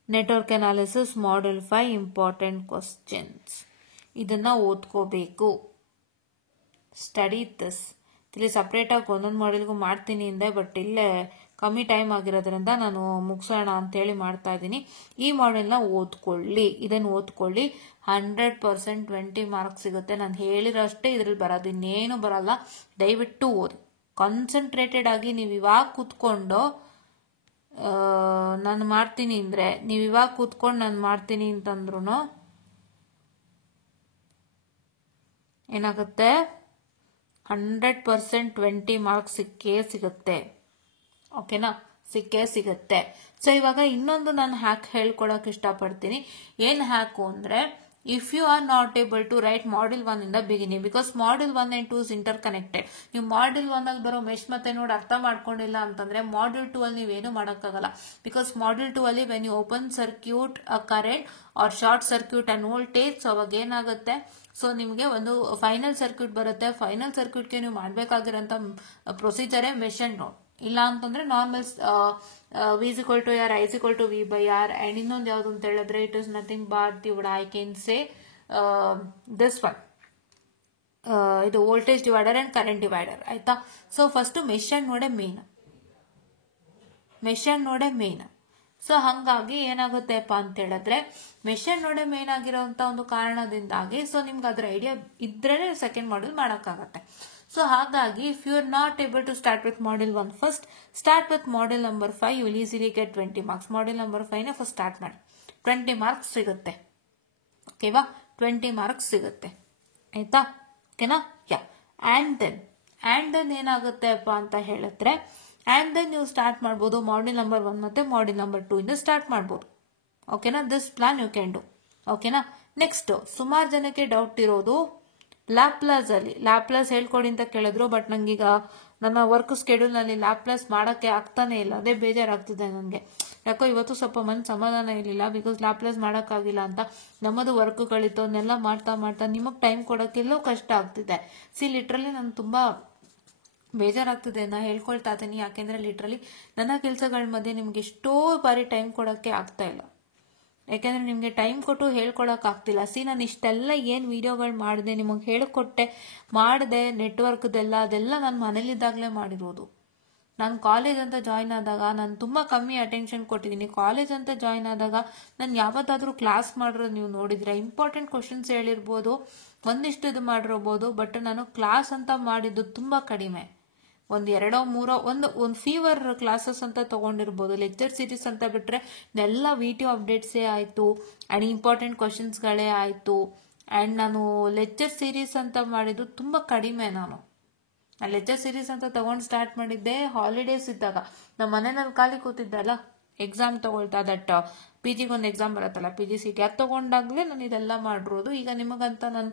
network analysis model 5 important questions ಇದನ್ನ ಓದ್ಕೋಬೇಕು ಸ್ಟಡಿ ದಿಸ್ ಇಲ್ಲಿ ಸಪರೇಟ್ ಆಗಿ ಒಂದೊಂದು ಮಾಡೆಲ್ಗೂ ಮಾಡ್ತೀನಿ ಅಂದೆ ಬಟ್ ಇಲ್ಲೇ ಕಮ್ಮಿ ಟೈಮ್ ಆಗಿರೋದ್ರಿಂದ ನಾನು ಮುಗಿಸೋಣ ಅಂತೇಳಿ ಮಾಡ್ತಾ ಇದ್ದೀನಿ. ಈ ಮಾಡೆಲ್ನ ಓದ್ಕೊಳ್ಳಿ, ಇದನ್ನು ಓದ್ಕೊಳ್ಳಿ. 100% 20 ಮಾರ್ಕ್ಸ್ ಸಿಗುತ್ತೆ. ನಾನು ಹೇಳಿರೋ ಅಷ್ಟೇ ಇದ್ರಲ್ಲಿ ಬರೋದು, ಇನ್ನೇನು ಬರಲ್ಲ. ದಯವಿಟ್ಟು ಓದಿ, ಕಾನ್ಸಂಟ್ರೇಟೆಡ್ ಆಗಿ. ನೀವು ಇವಾಗ ಕೂತ್ಕೊಂಡು ನಾನು ಮಾಡ್ತೀನಿ ಅಂದರೆ, ನೀವು ಇವಾಗ ಕೂತ್ಕೊಂಡು ನಾನು ಮಾಡ್ತೀನಿ ಅಂತಂದ್ರೂ ಏನಾಗುತ್ತೆ, 100% 20 ಮಾರ್ಕ್ಸ್ ಸಿಕ್ಕೇ ಸಿಗುತ್ತೆ. ಓಕೆನಾ, ಸಿಕ್ಕೇ ಸಿಗುತ್ತೆ. ಸೊ ಇವಾಗ ಇನ್ನೊಂದು ನಾನು ಹ್ಯಾಕ್ ಹೇಳ್ಕೊಳಕ್ ಇಷ್ಟಪಡ್ತೀನಿ. ಏನು ಹ್ಯಾಕು ಅಂದರೆ, if you are not able to write module 1 ಇಂದ beginning, because module 1 and 2 is interconnected. ನೀವು ಮಾಡ್ಯೂಲ್ 1 ಆಗಿ ಬರೋ ಮೆಶ್ ಮತ್ತೆ ನೋಡಿ ಅರ್ಥ ಮಾಡ್ಕೊಂಡಿಲ್ಲ ಅಂತಂದ್ರೆ ಮಾಡ್ಯೂಲ್ 2 ಅಲ್ಲಿ ನೀವೇನು ಮಾಡೋಕ್ಕಾಗಲ್ಲ. ಬಿಕಾಸ್ ಮಾಡ್ಯೂಲ್ 2 ಅಲ್ಲಿ when you open circuit uh current or short circuit and voltage, so ಅವಾಗ ಏನಾಗುತ್ತೆ, ಸೊ ನಿಮಗೆ ಒಂದು ಫೈನಲ್ ಸರ್ಕ್ಯೂಟ್ ಬರುತ್ತೆ. ಫೈನಲ್ ಸರ್ಕ್ಯೂಟ್ಗೆ ನೀವು ಮಾಡಬೇಕಾಗಿರೋಂಥ ಪ್ರೊಸೀಜರೇ ಮೆಶ್ ಅಂಡ್ ನೋಡ್. ಇಲ್ಲ ಅಂತಂದ್ರೆ normal V is equal to R, I is equal to V by R. And ಇನ್ನೊಂದು ಯಾವುದು ಅಂತ ಹೇಳಿದ್ರೆ, it is nothing but I can say this one, ಇದು voltage divider and current divider. ಆಯ್ತಾ. ಸೊ ಫಸ್ಟ್ ಮೆಶ್ ಅಂಡ್ ನೋಡೆ main. ಸೊ ಹಂಗಾಗಿ ಏನಾಗುತ್ತೆಪ್ಪ ಅಂತ ಹೇಳಿದ್ರೆ, ಮೆಶ್ ಅಂಡ್ ನೋಡೆ ಮೇನ್ ಆಗಿರೋಂಥ ಒಂದು ಕಾರಣದಿಂದಾಗಿ ಸೊ ನಿಮ್ಗೆ ಅದ್ರ ಐಡಿಯಾ ಇದ್ರೆ ಸೆಕೆಂಡ್ ಮಾಡ್ಯೂಲ್ ಮಾಡೋಕ್ಕಾಗತ್ತೆ. ಸೊ ಹಾಗಾಗಿ if you are not able to start with module 1, first start with module number 5, you will easily get 20 marks. Module number 5ನ ಫಸ್ಟ್ ಸ್ಟಾರ್ಟ್ ಮಾಡಿ, 20 ಮಾರ್ಕ್ಸ್ ಸಿಗುತ್ತೆ. ಓಕೆವಾ, 20 ಮಾರ್ಕ್ಸ್ ಸಿಗುತ್ತೆ. ಆಯ್ತಾ, ಓಕೆನಾ. ಯಾ, ಆ್ಯಂಡ್ ದೆನ್ ಏನಾಗುತ್ತೆಪ್ಪ ಅಂತ ಹೇಳಿದ್ರೆ, ಆ್ಯಂಡ್ ದೆನ್ ನೀವು ಸ್ಟಾರ್ಟ್ ಮಾಡ್ಬೋದು ಮಾಡ್ಯೂಲ್ ನಂಬರ್ 1 ಮತ್ತೆ ಮಾಡ್ಯೂಲ್ ನಂಬರ್ 2 ಇಂದ ಸ್ಟಾರ್ಟ್ ಮಾಡ್ಬೋದು. ಓಕೆನಾ, this plan you can do. ಓಕೆನಾ. ನೆಕ್ಸ್ಟ್, ಸುಮಾರು ಜನಕ್ಕೆ ಡೌಟ್ ಇರೋದು ಲ್ಯಾಪ್ಲಾಸ್ ಅಲ್ಲಿ. ಲ್ಯಾಪ್ಲಾಸ್ ಹೇಳ್ಕೊಡಿ ಅಂತ ಕೇಳಿದ್ರು, ಬಟ್ ನಂಗೀಗ ನನ್ನ ವರ್ಕ್ ಸ್ಕೆಡ್ಯೂಲ್ ನಲ್ಲಿ ಲ್ಯಾಪ್ಲಾಸ್ ಮಾಡಕ್ಕೆ ಆಗ್ತಾನೆ ಇಲ್ಲ. ಅದೇ ಬೇಜಾರಾಗ್ತಿದೆ ನನಗೆ. ಯಾಕೋ ಇವತ್ತು ಸ್ವಲ್ಪ ಮನ್ ಸಮಾಧಾನ ಇರಲಿಲ್ಲ, ಬಿಕಾಸ್ ಲ್ಯಾಪ್ಲಾಸ್ ಮಾಡೋಕ್ಕಾಗಿಲ್ಲ ಅಂತ. ನಮ್ಮದು ವರ್ಕ್ಗಳಿತ್ತು, ಅದನ್ನೆಲ್ಲ ಮಾಡ್ತಾ ನಿಮಗೆ ಟೈಮ್ ಕೊಡೋಕ್ಕೆಲ್ಲೋ ಕಷ್ಟ ಆಗ್ತಿದೆ. ಲಿಟ್ರಲಿ ನಾನು ತುಂಬಾ ಬೇಜಾರಾಗ್ತಿದೆ, ನಾ ಹೇಳ್ಕೊಳ್ತಾ ಇದ್ದೀನಿ. ಯಾಕೆಂದ್ರೆ ಲಿಟ್ರಲಿ ನನ್ನ ಕೆಲಸಗಳ ಮಧ್ಯೆ ನಿಮ್ಗೆ ಎಷ್ಟೋ ಬಾರಿ ಟೈಮ್ ಕೊಡೋಕ್ಕೆ ಆಗ್ತಾ ಇಲ್ಲ. ಯಾಕೆಂದ್ರೆ ನಿಮ್ಗೆ ಟೈಮ್ ಕೊಟ್ಟು ಹೇಳ್ಕೊಳಕ್ ಆಗ್ತಿಲ್ಲ. ನಾನು ಇಷ್ಟೆಲ್ಲ ಏನ್ ವಿಡಿಯೋಗಳು ಮಾಡಿದೆ, ನಿಮಗೆ ಹೇಳಿಕೊಟ್ಟೆ, ಮಾಡಿದೆ, ನೆಟ್ವರ್ಕ್ದೆಲ್ಲ ಅದೆಲ್ಲ ನಾನು ಮನೇಲಿದ್ದಾಗಲೇ ಮಾಡಿರೋದು. ನಾನು ಕಾಲೇಜ್ ಅಂತ ಜಾಯ್ನ್ ಆದಾಗ ನಾನು ತುಂಬಾ ಕಮ್ಮಿ ಅಟೆನ್ಷನ್ ಕೊಟ್ಟಿದ್ದೀನಿ. ಕಾಲೇಜ್ ಅಂತ ಜಾಯ್ನ್ ಆದಾಗ ನಾನು ಯಾವತ್ತಾದ್ರೂ ಕ್ಲಾಸ್ ಮಾಡಿರೋದು ನೀವು ನೋಡಿದ್ರೆ, ಇಂಪಾರ್ಟೆಂಟ್ ಕ್ವಶನ್ಸ್ ಹೇಳಿರ್ಬೋದು, ಒಂದಿಷ್ಟು ಇದು ಮಾಡಿರ್ಬೋದು, ಬಟ್ ನಾನು ಕ್ಲಾಸ್ ಅಂತ ಮಾಡಿದ್ದು ತುಂಬಾ ಕಡಿಮೆ. 1, 2, 3 ಒಂದು ಫೀವರ್ ಕ್ಲಾಸಸ್ ಅಂತ ತಗೊಂಡಿರ್ಬೋದು. ಲೆಕ್ಚರ್ ಸೀರೀಸ್ ಅಂತ ಬಿಟ್ರೆ ಎಲ್ಲ ವಿಡಿಯೋ ಅಪ್ಡೇಟ್ಸೇ ಆಯ್ತು ಅಂಡ್ ಇಂಪಾರ್ಟೆಂಟ್ ಕ್ವಶನ್ಸ್ಗಳೇ ಆಯ್ತು. ಅಂಡ್ ನಾನು ಲೆಕ್ಚರ್ ಸೀರೀಸ್ ಅಂತ ಮಾಡಿದ್ದು ತುಂಬಾ ಕಡಿಮೆ. ನಾನು ಲೆಕ್ಚರ್ ಸೀರೀಸ್ ಅಂತ ತಗೊಂಡು ಸ್ಟಾರ್ಟ್ ಮಾಡಿದ್ದೆ ಹಾಲಿಡೇಸ್ ಇದ್ದಾಗ. ನಮ್ಮ ಮನೆಯಲ್ಲಿ ಖಾಲಿ ಕೂತಿದ್ದಲ್ಲ, ಎಕ್ಸಾಮ್ ತಗೊಳ್ತಾ, ದಟ್ PG-ಗೊಂದು ಎಕ್ಸಾಮ್ ಬರುತ್ತಲ್ಲ, PGCET, ಅದು ತಗೊಂಡಾಗ್ಲೇ ನಾನು ಇದೆಲ್ಲ ಮಾಡಿರೋದು. ಈಗ ನಿಮಗಂತ ನಾನು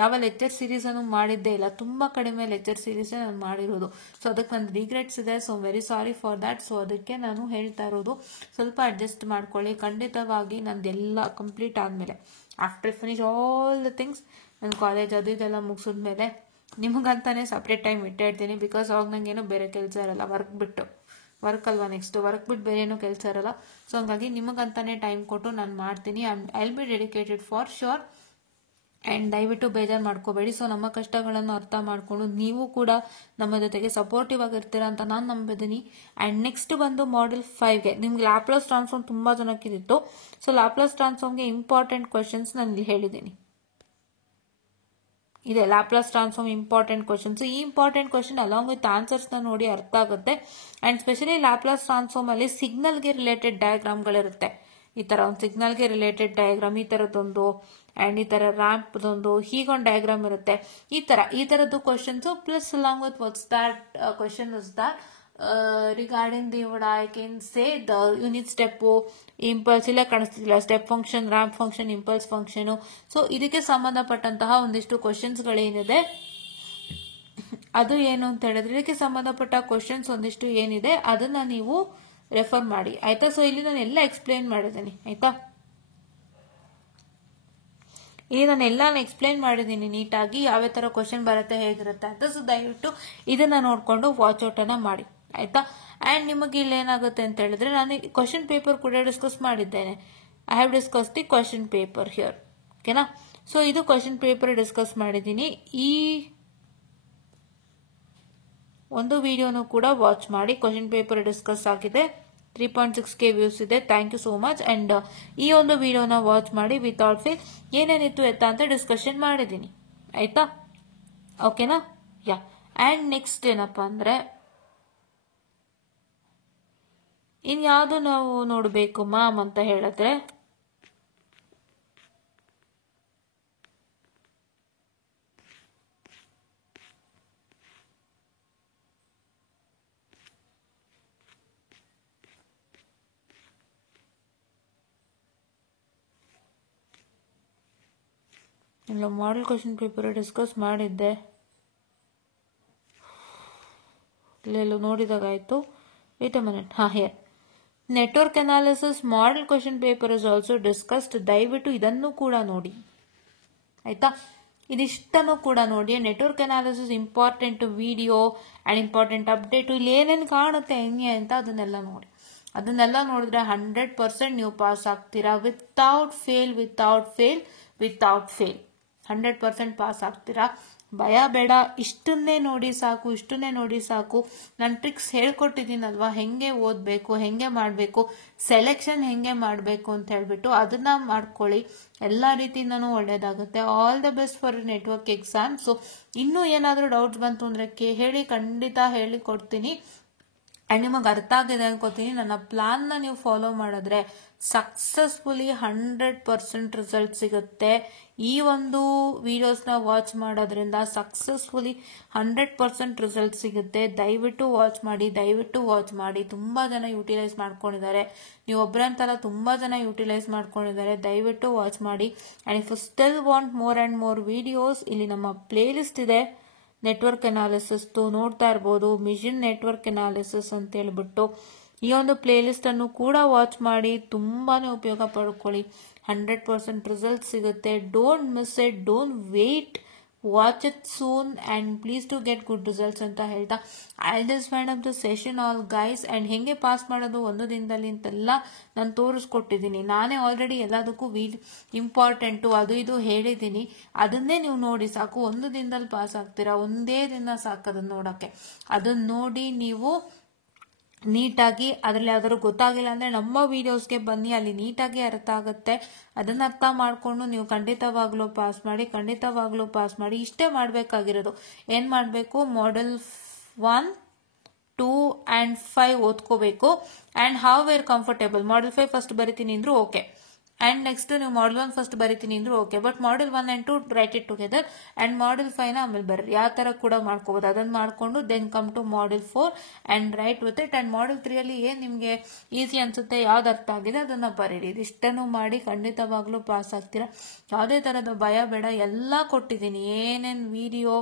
ಯಾವ ಲೆಕ್ಚರ್ ಸೀರೀಸ್ ಅನ್ನು ಮಾಡಿದ್ದೇ ಇಲ್ಲ, ತುಂಬಾ ಕಡಿಮೆ ಲೆಕ್ಚರ್ ಸೀರೀಸ್ ನಾನು ಮಾಡಿರೋದು. ಸೊ ಅದಕ್ಕೆ ನನ್ನ ರಿಗ್ರೆಟ್ಸ್ ಇದೆ. So very sorry for that. So ಅದಕ್ಕೆ ನಾನು ಹೇಳ್ತಾ ಇರೋದು, ಸ್ವಲ್ಪ ಅಡ್ಜಸ್ಟ್ ಮಾಡ್ಕೊಳ್ಳಿ. ಖಂಡಿತವಾಗಿ ನಂದೆಲ್ಲ ಕಂಪ್ಲೀಟ್ ಆದ್ಮೇಲೆ, after finish all the things, ನನ್ನ ಕಾಲೇಜ್ ಅದು ಇದೆಲ್ಲ ಮುಗಿಸಿದ್ಮೇಲೆ ನಿಮಗಂತಾನೆ ಸಪ್ರೇಟ್ ಟೈಮ್ ಇಟ್ಟೇ ಇರ್ತೀನಿ. ಬಿಕಾಸ್ ಅವಾಗ ನಂಗೇನು ಬೇರೆ ಕೆಲಸ ಇರಲ್ಲ, ವರ್ಕ್ ಅಲ್ವಾ, ನೆಕ್ಸ್ಟ್ ವರ್ಕ್ ಬಿಟ್ಟು ಬೇರೆ ಏನೋ ಕೆಲಸ ಇರಲ್ಲ. ಸೊ ಹಂಗಾಗಿ ನಿಮಗಂತಾನೆ ಟೈಮ್ ಕೊಟ್ಟು ನಾನು ಮಾಡ್ತೀನಿ. I will be dedicated for sure. And ದಯವಿಟ್ಟು ಬೇಜಾರು ಮಾಡ್ಕೋಬೇಡಿ. ಸೊ ನಮ್ಮ ಕಷ್ಟಗಳನ್ನು ಅರ್ಥ ಮಾಡ್ಕೊಂಡು ನೀವು ಕೂಡ ನಮ್ಮ ಜೊತೆಗೆ ಸಪೋರ್ಟಿವ್ ಆಗಿರ್ತೀರಾ ಅಂತ ನಾನು ನಂಬಿದ್ದೀನಿ. ಆ್ಯಂಡ್ ನೆಕ್ಸ್ಟ್ ಬಂದು ಮಾಡ್ಯೂಲ್ 5ಗೆ ನಿಮ್ಗೆ ಲ್ಯಾಪ್ಲಾಸ್ ಟ್ರಾನ್ಸ್ಫಾರ್ಮ್ ತುಂಬ ಜನಕ್ಕಿತ್ತು. ಸೊ ಲ್ಯಾಪ್ಲಾಸ್ ಟ್ರಾನ್ಸ್ಫಾರ್ಮ್ಗೆ ಇಂಪಾರ್ಟೆಂಟ್ ಕ್ವಶನ್ಸ್ ನಾನು ಇಲ್ಲಿ ಹೇಳಿದ್ದೀನಿ. ಇದೆ ಲ್ಯಾಪ್ಲಾಸ್ ಟ್ರಾನ್ಸ್ಫಾರ್ಮ್ ಇಂಪಾರ್ಟೆಂಟ್ ಕ್ವಶನ್ಸ್. ಈ ಇಂಪಾರ್ಟೆಂಟ್ ಕ್ವಶನ್ ಅಲಾಂಗ್ ವಿತ್ ಆನ್ಸರ್ಸ್ನ ನೋಡಿ ಅರ್ಥ ಆಗುತ್ತೆ. ಆ್ಯಂಡ್ ಸ್ಪೆಷಲಿ ಲ್ಯಾಪ್ಲಾಸ್ ಟ್ರಾನ್ಸ್ಫಾರ್ಮ್ ಅಲ್ಲಿ ಸಿಗ್ನಲ್ಗೆ ರಿಲೇಟೆಡ್ ಡಯಾಗ್ರಾಮ್ಗಳಿರುತ್ತೆ. ಈ ತರ ಒಂದು ಸಿಗ್ನಲ್ಗೆ ರಿಲೇಟೆಡ್ ಡಯಾಗ್ರಾಮ್, ಈ ತರದೊಂದು, ಅಂಡ್ ಈ ತರ ರ್ಯಾಂಪ್ದೊಂದು, ಹೀಗೊಂದು ಡಯಾಗ್ರಾಮ್ ಇರುತ್ತೆ. ಈ ತರದ್ದು questions plus along with what's that question is that regarding the what I can say the unit step, impulse ಇಲ್ಲ ಕಾಣಿಸ್ತಿಲ್ಲ, step function, ramp function, impulse function. So ಇದಕ್ಕೆ ಸಂಬಂಧಪಟ್ಟಂತಹ ಒಂದಿಷ್ಟು ಕ್ವಶನ್ಸ್ಗಳೇನಿದೆ ಅದು ಏನು ಅಂತ ಹೇಳಿದ್ರೆ, ಇದಕ್ಕೆ ಸಂಬಂಧಪಟ್ಟ ಕ್ವಶನ್ಸ್ ಒಂದಿಷ್ಟು ಏನಿದೆ ಅದನ್ನ ನೀವು ರೆಫರ್ ಮಾಡಿ. ಆಯ್ತಾ. ಸೊ ಇಲ್ಲಿ ನಾನು ಎಲ್ಲ ಎಕ್ಸ್ಪ್ಲೇನ್ ಮಾಡಿದ್ದೀನಿ. ಆಯ್ತಾ, ಇಲ್ಲಿ ನಾನು ಎಲ್ಲ ಎಕ್ಸ್ಪ್ಲೇನ್ ಮಾಡಿದ್ದೀನಿ ನೀಟಾಗಿ, ಯಾವ ತರ ಕ್ವಶನ್ ಬರುತ್ತೆ, ಹೇಗಿರುತ್ತೆ ಅಂತ. ಸೊ ದಯವಿಟ್ಟು ಇದನ್ನ ನೋಡ್ಕೊಂಡು ವಾಚ್ ಔಟ್ ಅನ್ನ ಮಾಡಿ. ಆಯ್ತಾ. ಅಂಡ್ ನಿಮಗೆ ಇಲ್ಲಿ ಏನಾಗುತ್ತೆ ಅಂತ ಹೇಳಿದ್ರೆ, ನಾನು ಕ್ವಶನ್ ಪೇಪರ್ ಕೂಡ ಡಿಸ್ಕಸ್ ಮಾಡಿದ್ದೇನೆ. I have discuss the question paper here. ಓಕೆನಾ. ಸೊ ಇದು ಕ್ವಶನ್ ಪೇಪರ್ ಡಿಸ್ಕಸ್ ಮಾಡಿದ್ದೀನಿ. ಒಂದು ವಿಡಿಯೋನು ಕೂಡ ವಾಚ್ ಮಾಡಿ. ಕ್ವಶನ್ ಪೇಪರ್ ಡಿಸ್ಕಸ್ ಆಗಿದೆ, 3.6K ವ್ಯೂಸ್ ಇದೆ. Thank you so much. And ಈ ಒಂದು ವಿಡಿಯೋನ ವಾಚ್ ಮಾಡಿ ವಿತೌಟ್ ಫೇಲ್ ಏನೇನಿತ್ತು ಎತ್ತ ಅಂತ ಡಿಸ್ಕಷನ್ ಮಾಡಿದ್ದೀನಿ, ಆಯ್ತಾ? ಓಕೆನಾ? ಯಾ. ಅಂಡ್ ನೆಕ್ಸ್ಟ್ ಏನಪ್ಪಾ ಅಂದ್ರೆ, ಇನ್ಯಾವುದು ನಾವು ನೋಡಬೇಕು ಮ್ಯಾಮ್ ಅಂತ ಹೇಳಿದ್ರೆ, ಇಲ್ಲ ಮಾಡೆಲ್ ಕ್ವಶನ್ ಪೇಪರ್ ಡಿಸ್ಕಸ್ ಮಾಡಿದ್ದೆ, ಇಲ್ಲೆಲ್ಲೋ ನೋಡಿದಾಗಾಯ್ತು. Wait a minute. Here network analysis model question paper is also discussed. ದಯವಿಟ್ಟು ಇದನ್ನು ಕೂಡ ನೋಡಿ, ಆಯ್ತಾ? ಇದಿಷ್ಟನ್ನು ಕೂಡ ನೋಡಿ. Network analysis important video and important update, ಇಲ್ಲಿ ಏನೇನು ಕಾಣುತ್ತೆ ಹೆಂಗೆ ಅಂತ ಅದನ್ನೆಲ್ಲ ನೋಡಿ. ಅದನ್ನೆಲ್ಲ ನೋಡಿದ್ರೆ 100% ನೀವು ಪಾಸ್ ಆಗ್ತೀರಾ. ವಿತೌಟ್ ಫೇಲ್ 100% ಪಾಸ್ ಆಗ್ತೀರಾ. ಭಯ ಬೇಡ, ಇಷ್ಟನ್ನೇ ನೋಡಿ ಸಾಕು. ನಾನು ಟ್ರಿಕ್ಸ್ ಹೇಳ್ಕೊಟ್ಟಿದ್ದೀನಲ್ವಾ, ಹೆಂಗೆ ಓದಬೇಕು, ಹೆಂಗೆ ಮಾಡಬೇಕು, ಸೆಲೆಕ್ಷನ್ ಹೆಂಗೆ ಮಾಡಬೇಕು ಅಂತ ಹೇಳ್ಬಿಟ್ಟು ಅದನ್ನ ಮಾಡ್ಕೊಳ್ಳಿ. ಎಲ್ಲ ರೀತಿಯಿಂದನೂ ಒಳ್ಳೇದಾಗುತ್ತೆ. All the best for network exam. So ಇನ್ನೂ ಏನಾದರೂ ಡೌಟ್ಸ್ ಬಂತು ಅಂದ್ರೆ ಹೇಳಿ, ಖಂಡಿತ ಹೇಳಿ ಕೊಡ್ತೀನಿ. ಅಂಡ್ ನಿಮಗೆ ಅರ್ಥ ಆಗಿದೆ ಅನ್ಕೋತೀನಿ. ನನ್ನ ಪ್ಲಾನ್ ನ ನೀವು ಫಾಲೋ ಮಾಡಿದ್ರೆ ಸಕ್ಸಸ್ಫುಲಿ 100% ರಿಸಲ್ಟ್ ಸಿಗುತ್ತೆ. ಈ ಒಂದು ವಿಡಿಯೋಸ್ ನ ವಾಚ್ ಮಾಡೋದ್ರಿಂದ ಸಕ್ಸಸ್ಫುಲಿ 100% ರಿಸಲ್ಟ್ ಸಿಗುತ್ತೆ. ದಯವಿಟ್ಟು ವಾಚ್ ಮಾಡಿ. ತುಂಬಾ ಜನ ಯೂಟಿಲೈಸ್ ಮಾಡ್ಕೊಂಡಿದ್ದಾರೆ, ನೀವು ಒಬ್ಬರಂತಲ್ಲ ತುಂಬಾ ಜನ ಯೂಟಿಲೈಸ್ ಮಾಡ್ಕೊಂಡಿದ್ದಾರೆ. ದಯವಿಟ್ಟು ವಾಚ್ ಮಾಡಿ. And if you still want more and more videos, ಇಲ್ಲಿ ನಮ್ಮ ಪ್ಲೇ ಲಿಸ್ಟ್ ಇದೆ ನೆಟ್ವರ್ಕ್ ಅನಾಲಿಸಿಸ್ ನೋಡ್ತಾ ಇರ್ಬೋದು. ಮಿಷನ್ ನೆಟ್ವರ್ಕ್ ಅನಾಲಿಸಿಸ್ ಅಂತ ಹೇಳ್ಬಿಟ್ಟು ಈ ಒಂದು ಪ್ಲೇ ಲಿಸ್ಟ್ ಅನ್ನು ಕೂಡ ವಾಚ್ ಮಾಡಿ, ತುಂಬಾನೇ ಉಪಯೋಗ ಪಡ್ಕೊಳ್ಳಿ. 100% ರಿಸಲ್ಟ್ ಸಿಗುತ್ತೆ. Don't miss it, don't wait, watch it soon and please to get good results ಅಂತ ಹೇಳ್ತಾ I just wind up the session all guys. And ಹೆಂಗೆ ಪಾಸ್ ಮಾಡೋದು ಒಂದು ದಿನದಲ್ಲಿ ಅಂತೆಲ್ಲ ನಾನು ತೋರಿಸ್ಕೊಟ್ಟಿದ್ದೀನಿ. ನಾನೇ ಆಲ್ರೆಡಿ ಎಲ್ಲದಕ್ಕೂ ಇಂಪಾರ್ಟೆಂಟು ಅದು ಇದು ಹೇಳಿದ್ದೀನಿ. ಅದನ್ನೇ ನೀವು ನೋಡಿ ಸಾಕು, ಒಂದು ದಿನದಲ್ಲಿ ಪಾಸ್ ಆಗ್ತೀರಾ. ಒಂದೇ ದಿನ ಸಾಕು ಅದನ್ನ ನೋಡಕ್ಕೆ. ಅದನ್ನ ನೋಡಿ ನೀವು ನೀಟಾಗಿ, ಅದ್ರಲ್ಲಿ ಯಾವ್ದಾದ್ರು ಗೊತ್ತಾಗಿಲ್ಲ ಅಂದ್ರೆ ನಮ್ಮ ವಿಡಿಯೋಸ್ಗೆ ಬನ್ನಿ, ಅಲ್ಲಿ ನೀಟಾಗಿ ಅರ್ಥ ಆಗುತ್ತೆ. ಅದನ್ನ ಅರ್ಥ ಮಾಡ್ಕೊಂಡು ನೀವು ಖಂಡಿತವಾಗ್ಲೂ ಪಾಸ್ ಮಾಡಿ. ಇಷ್ಟೇ ಮಾಡ್ಬೇಕಾಗಿರೋದು. ಏನ್ ಮಾಡ್ಬೇಕು? ಮಾಡೆಲ್ 1, 2 and 5 ಓದ್ಕೋಬೇಕು. And how were comfortable. Model 5 first ಬರಿತೀನಿ ಅಂದ್ರು ಓಕೆ, ಅಂಡ್ ನೆಕ್ಸ್ಟ್ ನೀವು ಮಾಡೆಲ್ 1 ಫಸ್ಟ್ ಬರಿತೀನಿ ಅಂದ್ರು okay. But model 1 and 2 write it together and model 5 ನ ಆಮೇಲೆ ಬರ್ರಿ. ಯಾವ ತರ ಕೂಡ ಮಾಡ್ಕೋಬಹುದು. ಅದನ್ನ ಮಾಡ್ಕೊಂಡು then come to model 4 and write with it. And model 3 ಅಲ್ಲಿ ಏನ್ ನಿಮ್ಗೆ ಈಸಿ ಅನ್ಸುತ್ತೆ, ಯಾವ್ದು ಅರ್ಥ ಆಗಿದೆ ಅದನ್ನ ಬರೀರಿ. ಇದಿಷ್ಟನ್ನು ಮಾಡಿ ಖಂಡಿತವಾಗ್ಲೂ ಪಾಸ್ ಆಗ್ತೀರಾ. ಯಾವುದೇ ತರದ ಭಯ ಬೇಡ. ಎಲ್ಲ ಕೊಟ್ಟಿದ್ದೀನಿ, ಏನೇನ್ ವಿಡಿಯೋ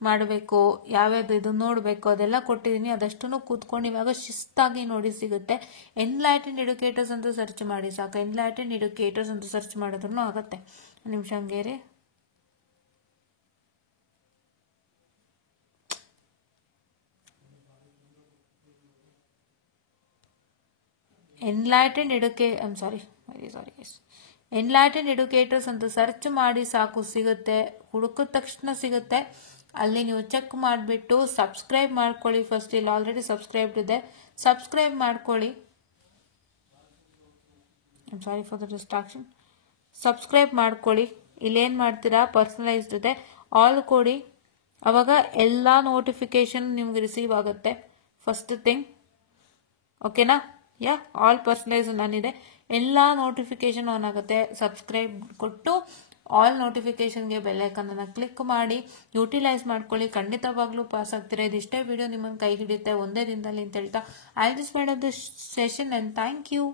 ಮಾಡಬೇಕು, ಯಾವ್ಯಾವ್ದು ಇದು ನೋಡಬೇಕು ಅದೆಲ್ಲ ಕೊಟ್ಟಿದ್ದೀನಿ. ಅದಷ್ಟನ್ನು ಕೂತ್ಕೊಂಡು ಇವಾಗ ಶಿಸ್ತಾಗಿ ನೋಡಿ ಸಿಗುತ್ತೆ. ಎನ್ಲೈಟೆಂಡ್ ಎಡ್ಯುಕೇಟರ್ಸ್ ಅಂತ ಸರ್ಚ್ ಮಾಡಿ ಸಾಕು. ಎನ್ಲೈಟೆಂಡ್ ಎಡ್ಯುಕೇಟರ್ಸ್ ಅಂತ ಸರ್ಚ್ ಮಾಡಿದ್ರು ಆಗುತ್ತೆ. ನಿಮಿಷ ಹಂಗೇರಿ. ಎನ್ಲೈಟೆಂಡ್ ಎಡ್ಯುಕೇಟರ್ಸ್ ಅಂತ ಸರ್ಚ್ ಮಾಡಿ ಸಾಕು, ಸಿಗುತ್ತೆ. ಹುಡುಕಿದ ತಕ್ಷಣ ಸಿಗುತ್ತೆ. ಅಲ್ಲಿ ನೀವು ಚೆಕ್ ಮಾಡಿಬಿಟ್ಟು ಸಬ್ಸ್ಕ್ರೈಬ್ ಮಾಡ್ಕೊಳ್ಳಿ. ಫಸ್ಟ್ ಇಲ್ಲಿ ಆಲ್ರೆಡಿ ಸಬ್ಸ್ಕ್ರೈಬ್ ಇದೆ, ಸಬ್ಸ್ಕ್ರೈಬ್ ಮಾಡ್ಕೊಳ್ಳಿ. ಸಾರಿ ಫಾರ್ ದ ಡಿಸ್ಟ್ರಾಕ್ಷನ್. ಸಬ್ಸ್ಕ್ರೈಬ್ ಮಾಡ್ಕೊಳ್ಳಿ. ಇಲ್ಲೇನ್ ಮಾಡ್ತೀರಾ, ಪರ್ಸನಲೈಸ್ಡ್ ಇದೆ, ಆಲ್ ಕೊಡಿ. ಅವಾಗ ಎಲ್ಲಾ ನೋಟಿಫಿಕೇಶನ್ ನಿಮ್ಗೆ ರಿಸೀವ್ ಆಗುತ್ತೆ. ಫಸ್ಟ್ ಥಿಂಗ್ ಓಕೆನಾ? ಆಲ್ ಪರ್ಸನಲೈಸ್ ನಾನಿದೆ, ಎಲ್ಲಾ ನೋಟಿಫಿಕೇಶನ್ ಆನ್ ಆಗುತ್ತೆ. ಸಬ್ಸ್ಕ್ರೈಬ್ ಕೊಟ್ಟು ಆಲ್ ನೋಟಿಫಿಕೇಶನ್ಗೆ ಬೆಲ್ ಐಕಾನ್ ಅನ್ನ ಕ್ಲಿಕ್ ಮಾಡಿ ಯೂಟಿಲೈಸ್ ಮಾಡ್ಕೊಳ್ಳಿ. ಖಂಡಿತವಾಗ್ಲೂ ಪಾಸ್ ಆಗ್ತೀರಾ. ಇದಿಷ್ಟೇ ವಿಡಿಯೋ ನಿಮ್ಮನ್ನು ಕೈ ಹಿಡಿಯುತ್ತೆ ಒಂದೇ ದಿನದಲ್ಲಿ ಅಂತ ಹೇಳ್ತಾ I just wind up the session and thank you.